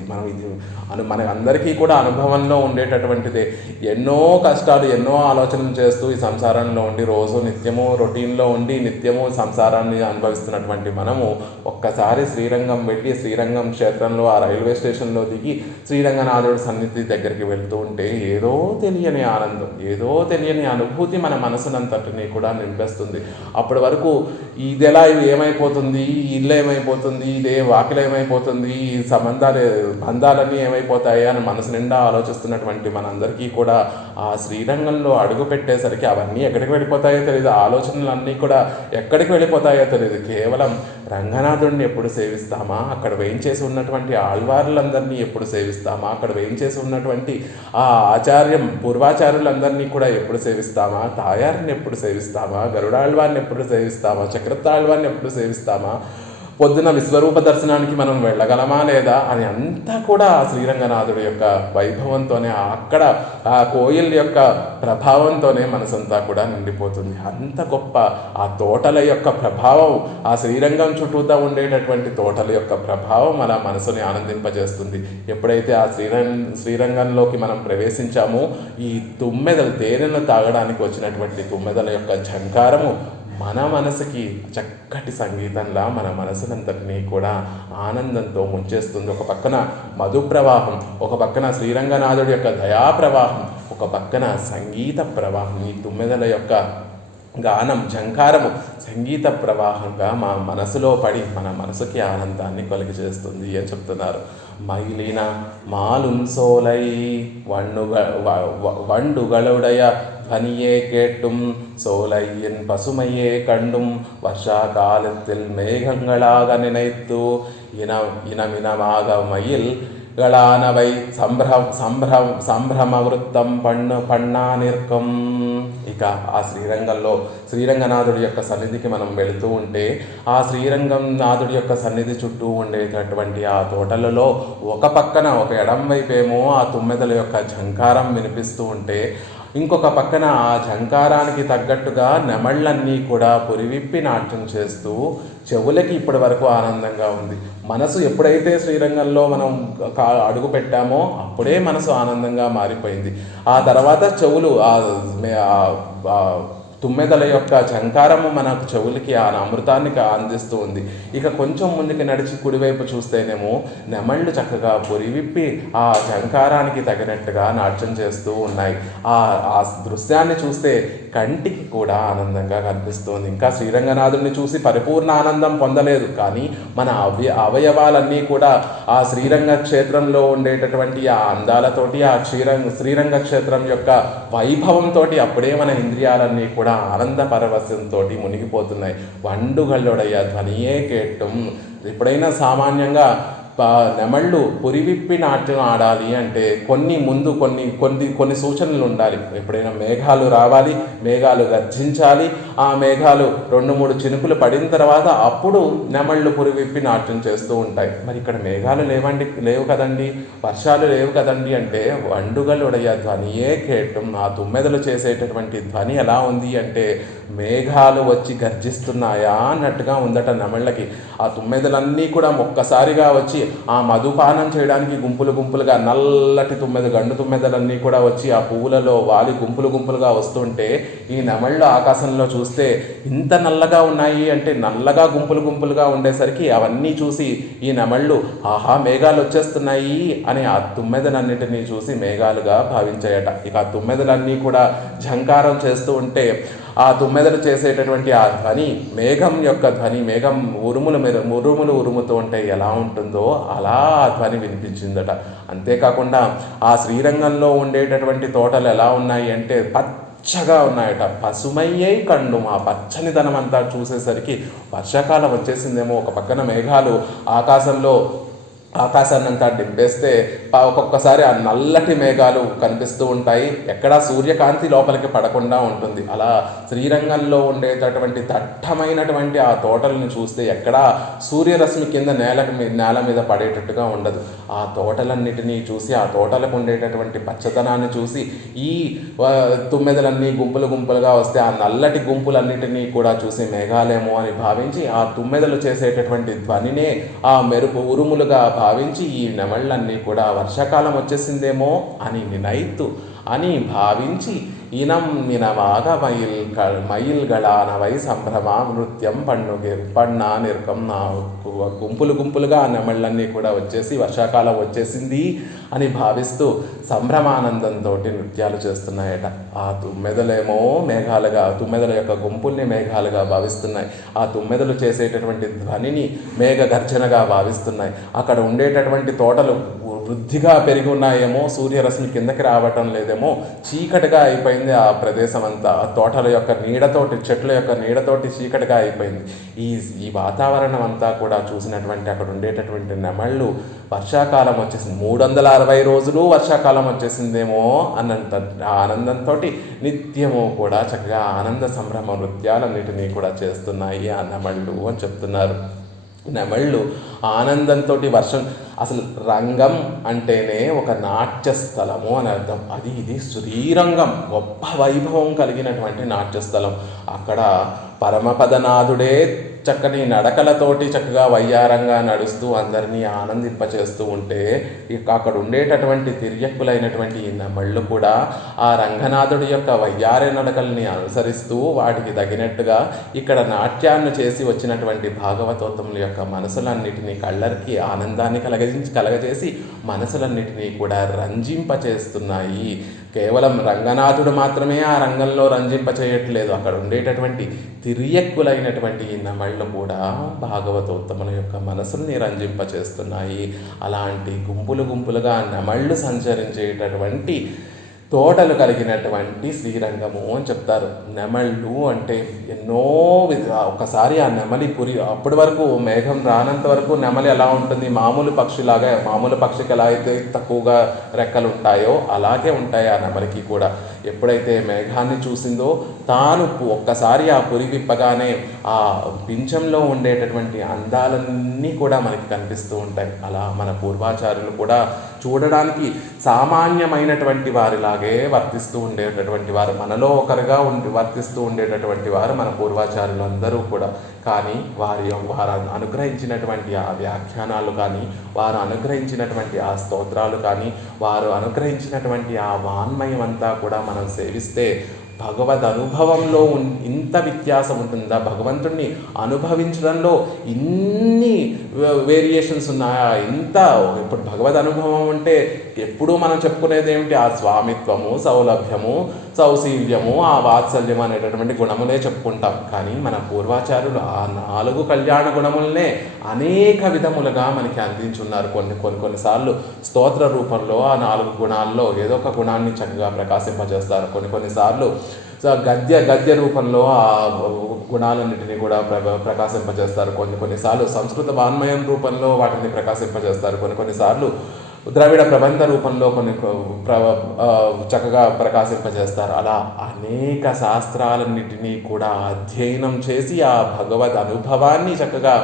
మన అందరికీ కూడా అనుభవంలో ఉండేటటువంటిదే. ఎన్నో కష్టాలు ఎన్నో ఆలోచనలు చేస్తూ ఈ సంసారంలో ఉండి రోజు నిత్యము రొటీన్లో ఉండి నిత్యము సంసారాన్ని అనుభవిస్తున్నటువంటి మనము ఒక్కసారి శ్రీరంగం వెళ్ళి దిగి శ్రీరంగం క్షేత్రంలో ఆ రైల్వే స్టేషన్లో దిగి శ్రీరంగనాథుడి సన్నిధి దగ్గరికి వెళ్తూ ఉంటే ఏదో తెలియని ఆనందం, ఏదో తెలియని అనుభూతి మన మనసునంతటిని కూడా నింపేస్తుంది. అప్పటి వరకు ఇది ఎలా ఏమైపోతుంది, ఈ ఇల్లు ఏమైపోతుంది, ఇదే వాకిలు ఏమైపోతుంది, ఈ బంధాలన్నీ ఏమైపోతాయి అని మనసు నిండా ఆలోచిస్తున్నటువంటి మనందరికీ కూడా ఆ శ్రీరంగంలో అడుగు పెట్టేసరికి అవన్నీ ఎక్కడికి వెళ్ళిపోతాయో తెలియదు, ఆలోచనలన్నీ కూడా ఎక్కడికి వెళ్ళిపోతాయో తెలియదు. కేవలం రంగనాథుడిని ఎప్పుడు సేవిస్తామా, అక్కడ వేయించేసి ఉన్నటువంటి ఆళ్వార్లందరినీ ఎప్పుడు సేవిస్తామా, అక్కడ వేయించేసి ఉన్నటువంటి ఆ పూర్వాచార్యులందరినీ కూడా ఎప్పుడు సేవిస్తామా, తాయారిని ఎప్పుడు సేవిస్తామా, గరుడాళ్వారిని ఎప్పుడు సేవిస్తామా, చక్రతాళ్వారిని ఎప్పుడు సేవిస్తామా, పొద్దున విశ్వరూప దర్శనానికి మనం వెళ్ళగలమా లేదా అని అంతా కూడా ఆ శ్రీరంగనాథుడి యొక్క వైభవంతోనే, అక్కడ ఆ కోయిల్ యొక్క ప్రభావంతోనే మనసంతా కూడా నిండిపోతుంది. అంత గొప్ప ఆ తోటల యొక్క ప్రభావం, ఆ శ్రీరంగం చుట్టూతా ఉండేటటువంటి తోటల యొక్క ప్రభావం మన మనసుని ఆనందింపజేస్తుంది. ఎప్పుడైతే ఆ శ్రీరంగంలోకి మనం ప్రవేశించామో ఈ తుమ్మెదలు, తేనెను తాగడానికి వచ్చినటువంటి తుమ్మెదల యొక్క ఝంకారము మన మనసుకి చక్కటి సంగీతంలా మన మనసునంతటినీ కూడా ఆనందంతో ముంచేస్తుంది. ఒక పక్కన మధు ప్రవాహం, ఒక పక్కన శ్రీరంగనాథుడి యొక్క దయా ప్రవాహం, ఒక పక్కన సంగీత ప్రవాహం. ఈ తుమ్మెదల యొక్క గానం, ఝంకారము సంగీత ప్రవాహంగా మా మనసులో పడి మన మనసుకి ఆనందాన్ని కలిగి చేస్తుంది అని చెప్తున్నారు. మైలిన మాలుం సోలై வண்டுகளுடைய பனியே கேட்டும் சோலையின் பசுமையே கண்டும் வருஷாகாலத்தில் மேகங்களாக நினைத்து இனமினமாக மயில்களானவை సంభ్రమవృత్తం పన్నా నిర్కం. ఇక ఆ శ్రీరంగనాథుడి యొక్క సన్నిధికి మనం వెళుతూ ఉంటే ఆ శ్రీరంగనాథుడి యొక్క సన్నిధి చుట్టూ ఉండేటటువంటి ఆ తోటలలో ఒక పక్కన, ఒక ఎడం వైపేమో ఆ తుమ్మెదల యొక్క ఝంకారం వినిపిస్తూ ఉంటే, ఇంకొక పక్కన ఆ ఝంకారానికి తగ్గట్టుగా నెమళ్ళన్నీ కూడా పురివిప్పి నాట్యం చేస్తూ చెవులకి ఇప్పటి వరకు ఆనందంగా ఉంది. మనసు ఎప్పుడైతే శ్రీరంగంలో మనం అడుగు పెట్టామో అప్పుడే మనసు ఆనందంగా మారిపోయింది. ఆ తర్వాత చెవులు తుమ్మెదల యొక్క ఝంకారము మనకు చెవులకి ఆ అమృతాన్ని అందిస్తూ ఉంది. ఇక కొంచెం ముందుకి నడిచి కుడివైపు చూస్తేనేమో నెమళ్ళు చక్కగా పొరివిప్పి ఆ ఝంకారానికి తగినట్టుగా నాట్యం చేస్తూ ఉన్నాయి. ఆ దృశ్యాన్ని చూస్తే కంటికి కూడా ఆనందంగా కనిపిస్తుంది. ఇంకా శ్రీరంగనాథుడిని చూసి పరిపూర్ణ ఆనందం పొందలేదు, కానీ మన అవయవాలన్నీ కూడా ఆ శ్రీరంగ క్షేత్రంలో ఉండేటటువంటి ఆ అందాలతోటి, ఆ శ్రీరంగ క్షేత్రం యొక్క వైభవంతో అప్పుడే మన ఇంద్రియాలన్నీ కూడా ఆనంద పరవశంతో మునిగిపోతున్నాయి. వండుగళ్ళుడయ్య ధ్వనియే కేట్టం. ఎప్పుడైనా సామాన్యంగా నెమళ్ళు పురివిప్పి నాట్యం ఆడాలి అంటే కొన్ని సూచనలు ఉండాలి. ఎప్పుడైనా మేఘాలు రావాలి, మేఘాలు గర్జించాలి, ఆ మేఘాలు 2-3 చినుకులు పడిన తర్వాత అప్పుడు నెమళ్ళు పురివిప్పి నాట్యం చేస్తూ ఉంటాయి. మరి ఇక్కడ మేఘాలు లేవు కదండి, వర్షాలు లేవు కదండి అంటే వండుగలుడయ్య ధ్వనియే కేట్టం. ఆ తుమ్మెదలు చేసేటటువంటి ధ్వని ఎలా ఉంది అంటే మేఘాలు వచ్చి గర్జిస్తున్నాయా అన్నట్టుగా ఉందట నెమళ్ళకి. ఆ తుమ్మెదలన్నీ కూడా ఒక్కసారిగా వచ్చి ఆ మధుపానం చేయడానికి గుంపులుగా నల్లటి గండు తుమ్మెదలన్నీ కూడా వచ్చి ఆ పువ్వులలో వాలి గుంపులుగా వస్తుంటే ఈ నెమళ్ళు ఆకాశంలో చూస్తే ఇంత నల్లగా ఉన్నాయి అంటే నల్లగా గుంపులుగా ఉండేసరికి అవన్నీ చూసి ఈ నెమళ్ళు ఆహా మేఘాలు వచ్చేస్తున్నాయి అని ఆ తుమ్మెదలన్నిటినీ చూసి మేఘాలుగా భావించాయట. ఇక ఆ తుమ్మెదలన్నీ కూడా ఝంకారం చేస్తూ ఉంటే ఆ తుమ్మెదలు చేసేటటువంటి ఆ ధ్వని, మేఘం యొక్క ధ్వని, మేఘం ఉరుముతూ ఉంటే ఎలా ఉంటుందో అలా ఆ ధ్వని వినిపించిందట. అంతేకాకుండా ఆ శ్రీరంగంలో ఉండేటటువంటి తోటలు ఎలా ఉన్నాయి అంటే పచ్చగా ఉన్నాయట. పసుమయ్యే కండు. ఆ పచ్చనిదనం అంతా చూసేసరికి వర్షాకాలం వచ్చేసిందేమో. ఒక పక్కన మేఘాలు ఆకాశాన్ని అంతా డింపేస్తే ఒక్కొక్కసారి ఆ నల్లటి మేఘాలు కనిపిస్తూ ఉంటాయి. ఎక్కడా సూర్యకాంతి లోపలికి పడకుండా ఉంటుంది. అలా శ్రీరంగంలో ఉండేటటువంటి దట్టమైనటువంటి ఆ తోటలను చూస్తే ఎక్కడా సూర్యరశ్మి కింద నేల మీద పడేటట్టుగా ఉండదు. ఆ తోటలన్నిటినీ చూసి, ఆ తోటలకు ఉండేటటువంటి పచ్చదనాన్ని చూసి ఈ తుమ్మెదలన్నీ గుంపులుగా వస్తే ఆ నల్లటి గుంపులన్నిటినీ కూడా చూసి మేఘాలేమో అని భావించి ఆ తుమ్మెదలు చేసేటటువంటి ధ్వనినే ఆ మెరుపు ఉరుములుగా భావించి ఈ నెమళ్ళన్నీ కూడా వర్షాకాలం వచ్చేసిందేమో అని భావించి ఇనం నినవాగ మయిల్గళానవై సంభ్రమ నృత్యం పన్నా నిరకం నా గుంపులు గుంపులుగా ఆ నెమళ్ళన్నీ కూడా వచ్చేసి వర్షాకాలం వచ్చేసింది అని భావిస్తూ సంభ్రమానందంతో నృత్యాలు చేస్తున్నాయట. ఆ తుమ్మెదలేమో మేఘాలుగా, తుమ్మెదల యొక్క గుంపుల్ని మేఘాలుగా భావిస్తున్నాయి. ఆ తుమ్మెదలు చేసేటటువంటి ధ్వనిని మేఘ గర్జనగా భావిస్తున్నాయి. అక్కడ ఉండేటటువంటి తోటలు వృద్ధిగా పెరిగి ఉన్నాయేమో, సూర్యరశ్మి కిందకి రావటం లేదేమో, చీకటిగా అయిపోయింది ఆ ప్రదేశం అంతా. తోటల యొక్క నీడతోటి, చెట్ల యొక్క నీడతోటి చీకటిగా అయిపోయింది. ఈ వాతావరణం అంతా కూడా చూసినటువంటి అక్కడ ఉండేటటువంటి నెమళ్ళు వర్షాకాలం వచ్చేసింది, 360 రోజులు వర్షాకాలం వచ్చేసిందేమో అన్నంత ఆనందంతో నిత్యము కూడా చక్కగా ఆనంద సంభ్రమ నృత్యాలన్నిటినీ కూడా చేస్తున్నాయి ఆ నెమళ్ళు అని చెప్తున్నారు. నెమళ్ళు ఆనందంతో వర్షం, అసలు రంగం అంటేనే ఒక నాట్యస్థలము అని అర్థం. ఇది శ్రీరంగం, గొప్ప వైభవం కలిగినటువంటి నాట్యస్థలం. అక్కడ పరమపదనాథుడే చక్కని నడకలతోటి చక్కగా వయ్యారంగా నడుస్తూ అందరినీ ఆనందింపచేస్తూ ఉంటే, అక్కడ ఉండేటటువంటి తిర్యక్కులైనటువంటి ఈ నెమళ్ళు కూడా ఆ రంగనాథుడి యొక్క వయ్యారి నడకల్ని అనుసరిస్తూ వాటికి తగినట్టుగా ఇక్కడ నాట్యాన్ని చేసి వచ్చినటువంటి భాగవతోత్తముల యొక్క మనసులన్నిటినీ, కళ్ళకి ఆనందాన్ని కలగజేసి మనసులన్నిటినీ కూడా రంజింపచేస్తున్నాయి. కేవలం రంగనాథుడు మాత్రమే ఆ రంగంలో రంజింపచేయట్లేదు, అక్కడ ఉండేటటువంటి తిరియక్కులైనటువంటి ఈ నెమళ్ళు కూడా భాగవతోత్తముల యొక్క మనసుల్ని రంజింపచేస్తున్నాయి. అలాంటి గుంపులు గుంపులుగా నెమళ్ళు సంచరించేటటువంటి తోటలు కలిగినటువంటి శ్రీరంగము అని చెప్తారు. నెమళ్ళు అంటే ఎన్నో ఒకసారి ఆ నెమలి అప్పటి వరకు మేఘం రానంత వరకు నెమలి ఎలా ఉంటుంది, మామూలు పక్షిలాగా, మామూలు పక్షికి ఎలా అయితే తక్కువగా రెక్కలు ఉంటాయో అలాగే ఉంటాయి ఆ నెమలికి కూడా. ఎప్పుడైతే మేఘాన్ని చూసిందో తాను ఒక్కసారి ఆ పురి విప్పగానే ఆ పింఛంలో ఉండేటటువంటి అందాలన్నీ కూడా మనకి కనిపిస్తూ ఉంటాయి. అలా మన పూర్వాచారులు కూడా చూడడానికి సామాన్యమైనటువంటి వారిలాగే వర్తిస్తూ ఉండేటటువంటి వారు, మనలో ఒకరుగా వర్తిస్తూ ఉండేటటువంటి వారు మన పూర్వాచారులు అందరూ కూడా. కానీ వారు అనుగ్రహించినటువంటి ఆ వ్యాఖ్యానాలు కానీ, వారు అనుగ్రహించినటువంటి ఆ స్తోత్రాలు కానీ, వారు అనుగ్రహించినటువంటి ఆ వాన్మయం అంతా కూడా మనం సేవిస్తే భగవద్ అనుభవంలో ఇంత వ్యత్యాసం ఉంటుందా? భగవంతుడిని అనుభవించడంలో ఇన్ని వేరియేషన్స్ ఉన్నాయా? ఇప్పుడు భగవద్ అనుభవం అంటే ఎప్పుడూ మనం చెప్పుకునేది ఏమిటి? ఆ స్వామిత్వము, సౌలభ్యము, సౌశీల్యము, ఆ వాత్సల్యం అనేటటువంటి గుణములే చెప్పుకుంటాం. కానీ మన పూర్వాచారులు ఆ 4 కళ్యాణ గుణములనే అనేక విధములుగా మనకి అందించున్నారు. కొన్నిసార్లు స్తోత్ర రూపంలో ఆ 4 గుణాల్లో ఏదో ఒక గుణాన్ని చక్కగా ప్రకాశింపజేస్తారు. కొన్నిసార్లు గద్య రూపంలో ఆ గుణాలన్నింటినీ కూడా ప్రకాశింపజేస్తారు. కొన్నిసార్లు సంస్కృత వాన్మయం రూపంలో వాటిని ప్రకాశింపజేస్తారు. కొన్నిసార్లు ద్రవిడ ప్రబంధ రూపంలో చక్కగా ప్రకాశింపజేస్తారు. అలా అనేక శాస్త్రాలన్నిటినీ కూడా అధ్యయనం చేసి ఆ భగవద్ అనుభవాన్ని చక్కగా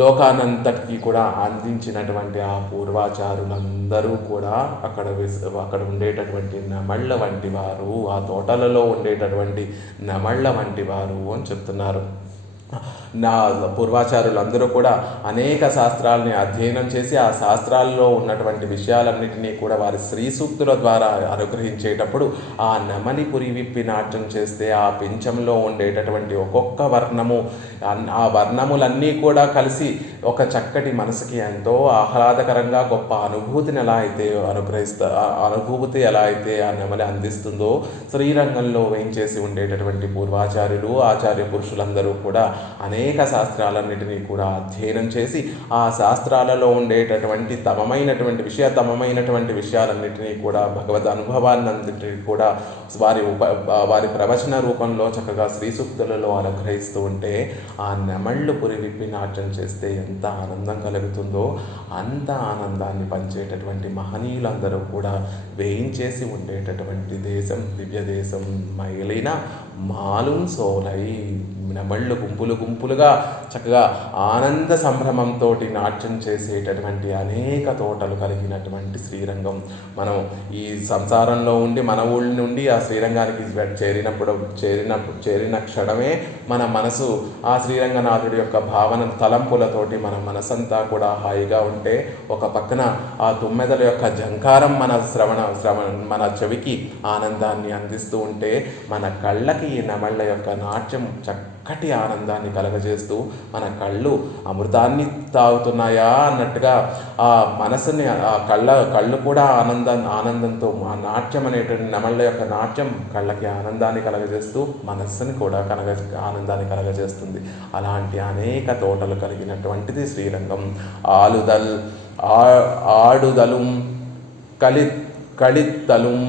లోకానంతటికి కూడా అందించినటువంటి ఆ పూర్వాచారులందరూ కూడా అక్కడ ఉండేటటువంటి నెమళ్ళ వంటి వారు, ఆ తోటలలో ఉండేటటువంటి నెమళ్ళ వంటి వారు అని చెప్తున్నారు. నా పూర్వాచారులందరూ కూడా అనేక శాస్త్రాలని అధ్యయనం చేసి ఆ శాస్త్రాల్లో ఉన్నటువంటి విషయాలన్నింటినీ కూడా వారి శ్రీ సూక్తుల ద్వారా అనుగ్రహించేటప్పుడు ఆ నెమలి పురి విప్పి నాట్యం చేస్తే ఆ పింఛంలో ఉండేటటువంటి ఒక్కొక్క వర్ణము, ఆ వర్ణములన్నీ కూడా కలిసి ఒక చక్కటి మనసుకి ఎంతో ఆహ్లాదకరంగా గొప్ప అనుభూతిని ఎలా అయితే ఆ నెమలి అందిస్తుందో, శ్రీరంగంలో వేయించేసి ఉండేటటువంటి పూర్వాచార్యులు, ఆచార్య పురుషులందరూ కూడా అనేక శాస్త్రాలన్నిటినీ కూడా అధ్యయనం చేసి ఆ శాస్త్రాలలో ఉండేటటువంటి తమమైనటువంటి విషయాలన్నిటినీ కూడా భగవద్ అనుభవాన్నింటినీ కూడా వారి ప్రవచన రూపంలో చక్కగా శ్రీ సూక్తులలో అనుగ్రహిస్తూ ఉంటే ఆ నెమళ్ళు పురి విప్పి నాట్యం చేస్తే ఎంత ఆనందం కలుగుతుందో అంత ఆనందాన్ని పంచేటటువంటి మహనీయులందరూ కూడా వేయించేసి ఉండేటటువంటి దేశం దివ్య దేశం మైలిన మాలున్ సోలై నెమళ్ళు గుంపులు గుంపులుగా చక్కగా ఆనంద సంభ్రమంతో నాట్యం చేసేటటువంటి అనేక తోటలు కలిగినటువంటి శ్రీరంగం. మనం ఈ సంసారంలో ఉండి మన ఊళ్ళ నుండి ఆ శ్రీరంగానికి చేరిన క్షణమే మన మనసు ఆ శ్రీరంగనాథుడి యొక్క భావన తలంపులతోటి మన మనసంతా కూడా హాయిగా ఉంటే, ఒక పక్కన ఆ తుమ్మెదల యొక్క జంకారం మన చెవికి ఆనందాన్ని అందిస్తూ ఉంటే, మన కళ్ళకి ఈ నెమళ్ళ యొక్క నాట్యం చక్కటి ఆనందాన్ని కలగజేస్తూ మన కళ్ళు అమృతాన్ని తాగుతున్నాయా అన్నట్టుగా ఆ మనసుని ఆ కళ్ళు కూడా ఆనందంతో ఆ నాట్యం అనేటువంటి నెమళ్ళ యొక్క నాట్యం కళ్ళకి ఆనందాన్ని కలగజేస్తూ మనస్సుని కూడా ఆనందాన్ని కలగజేస్తుంది. అలాంటి అనేక తోటలు కలిగినటువంటిది శ్రీరంగం. ఆడుదలు కలిత్తலும்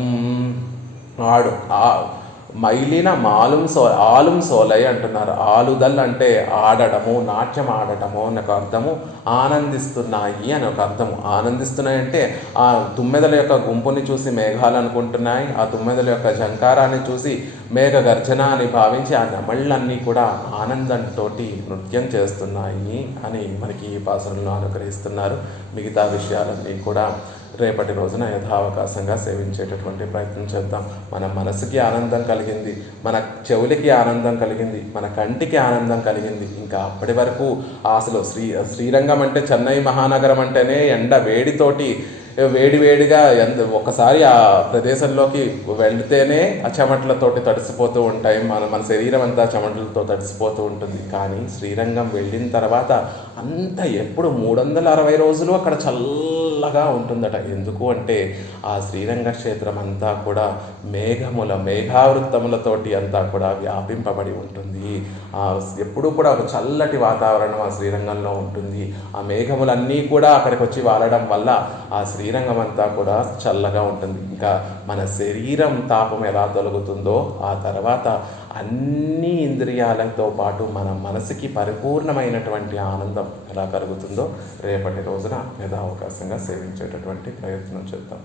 ఆడు మైలిన ఆలుం సోలై అంటున్నారు. ఆలుదల్ అంటే ఆడటము, నాట్యం ఆడటము అని ఒక అర్థము, ఆనందిస్తున్నాయి అని ఒక అర్థము. ఆనందిస్తున్నాయి అంటే ఆ తుమ్మెదల యొక్క గుంపుని చూసి మేఘాలు అనుకుంటున్నాయి, ఆ తుమ్మెదల యొక్క జంకారాన్ని చూసి మేఘ గర్జన అని భావించి ఆ నెమళ్ళన్నీ కూడా ఆనందంతో నృత్యం చేస్తున్నాయి అని మనకి ఈ పాసనలో అనుగ్రహిస్తున్నారు. మిగతా విషయాలన్నీ కూడా రేపటి రోజున యథావకాశంగా సేవించేటటువంటి ప్రయత్నం చేద్దాం. మన మనసుకి ఆనందం కలిగింది, మన చెవులకి ఆనందం కలిగింది, మన కంటికి ఆనందం కలిగింది. ఇంకా అప్పటి వరకు అసలు శ్రీరంగం అంటే చెన్నై మహానగరం అంటేనే ఎండ వేడితోటి వేడిగా ఒకసారి ఆ ప్రదేశంలోకి వెళితేనే ఆ చెమటలతోటి తడిసిపోతూ ఉంటాయి. మన శరీరం అంతా చెమటలతో తడిసిపోతూ ఉంటుంది. కానీ శ్రీరంగం వెళ్ళిన తర్వాత అంత ఎప్పుడు 360 రోజులు అక్కడ చల్లగా ఉంటుందట. ఎందుకు అంటే ఆ శ్రీరంగ క్షేత్రం అంతా కూడా మేఘావృత్తములతోటి అంతా కూడా వ్యాపింపబడి ఉంటుంది. ఎప్పుడూ కూడా ఒక చల్లటి వాతావరణం ఆ శ్రీరంగంలో ఉంటుంది. ఆ మేఘములన్నీ కూడా అక్కడికి వచ్చి వాలడం వల్ల ఆ శ్రీరంగం అంతా కూడా చల్లగా ఉంటుంది. ఇంకా మన శరీరం తాపం ఎలా తొలగుతుందో ఆ తర్వాత అన్ని ఇంద్రియాలతో పాటు మన మనసుకి పరిపూర్ణమైనటువంటి ఆనందం ఎలా కలుగుతుందో రేపటి రోజున యథావకాశంగా సేవించేటటువంటి ప్రయత్నం చేద్దాం.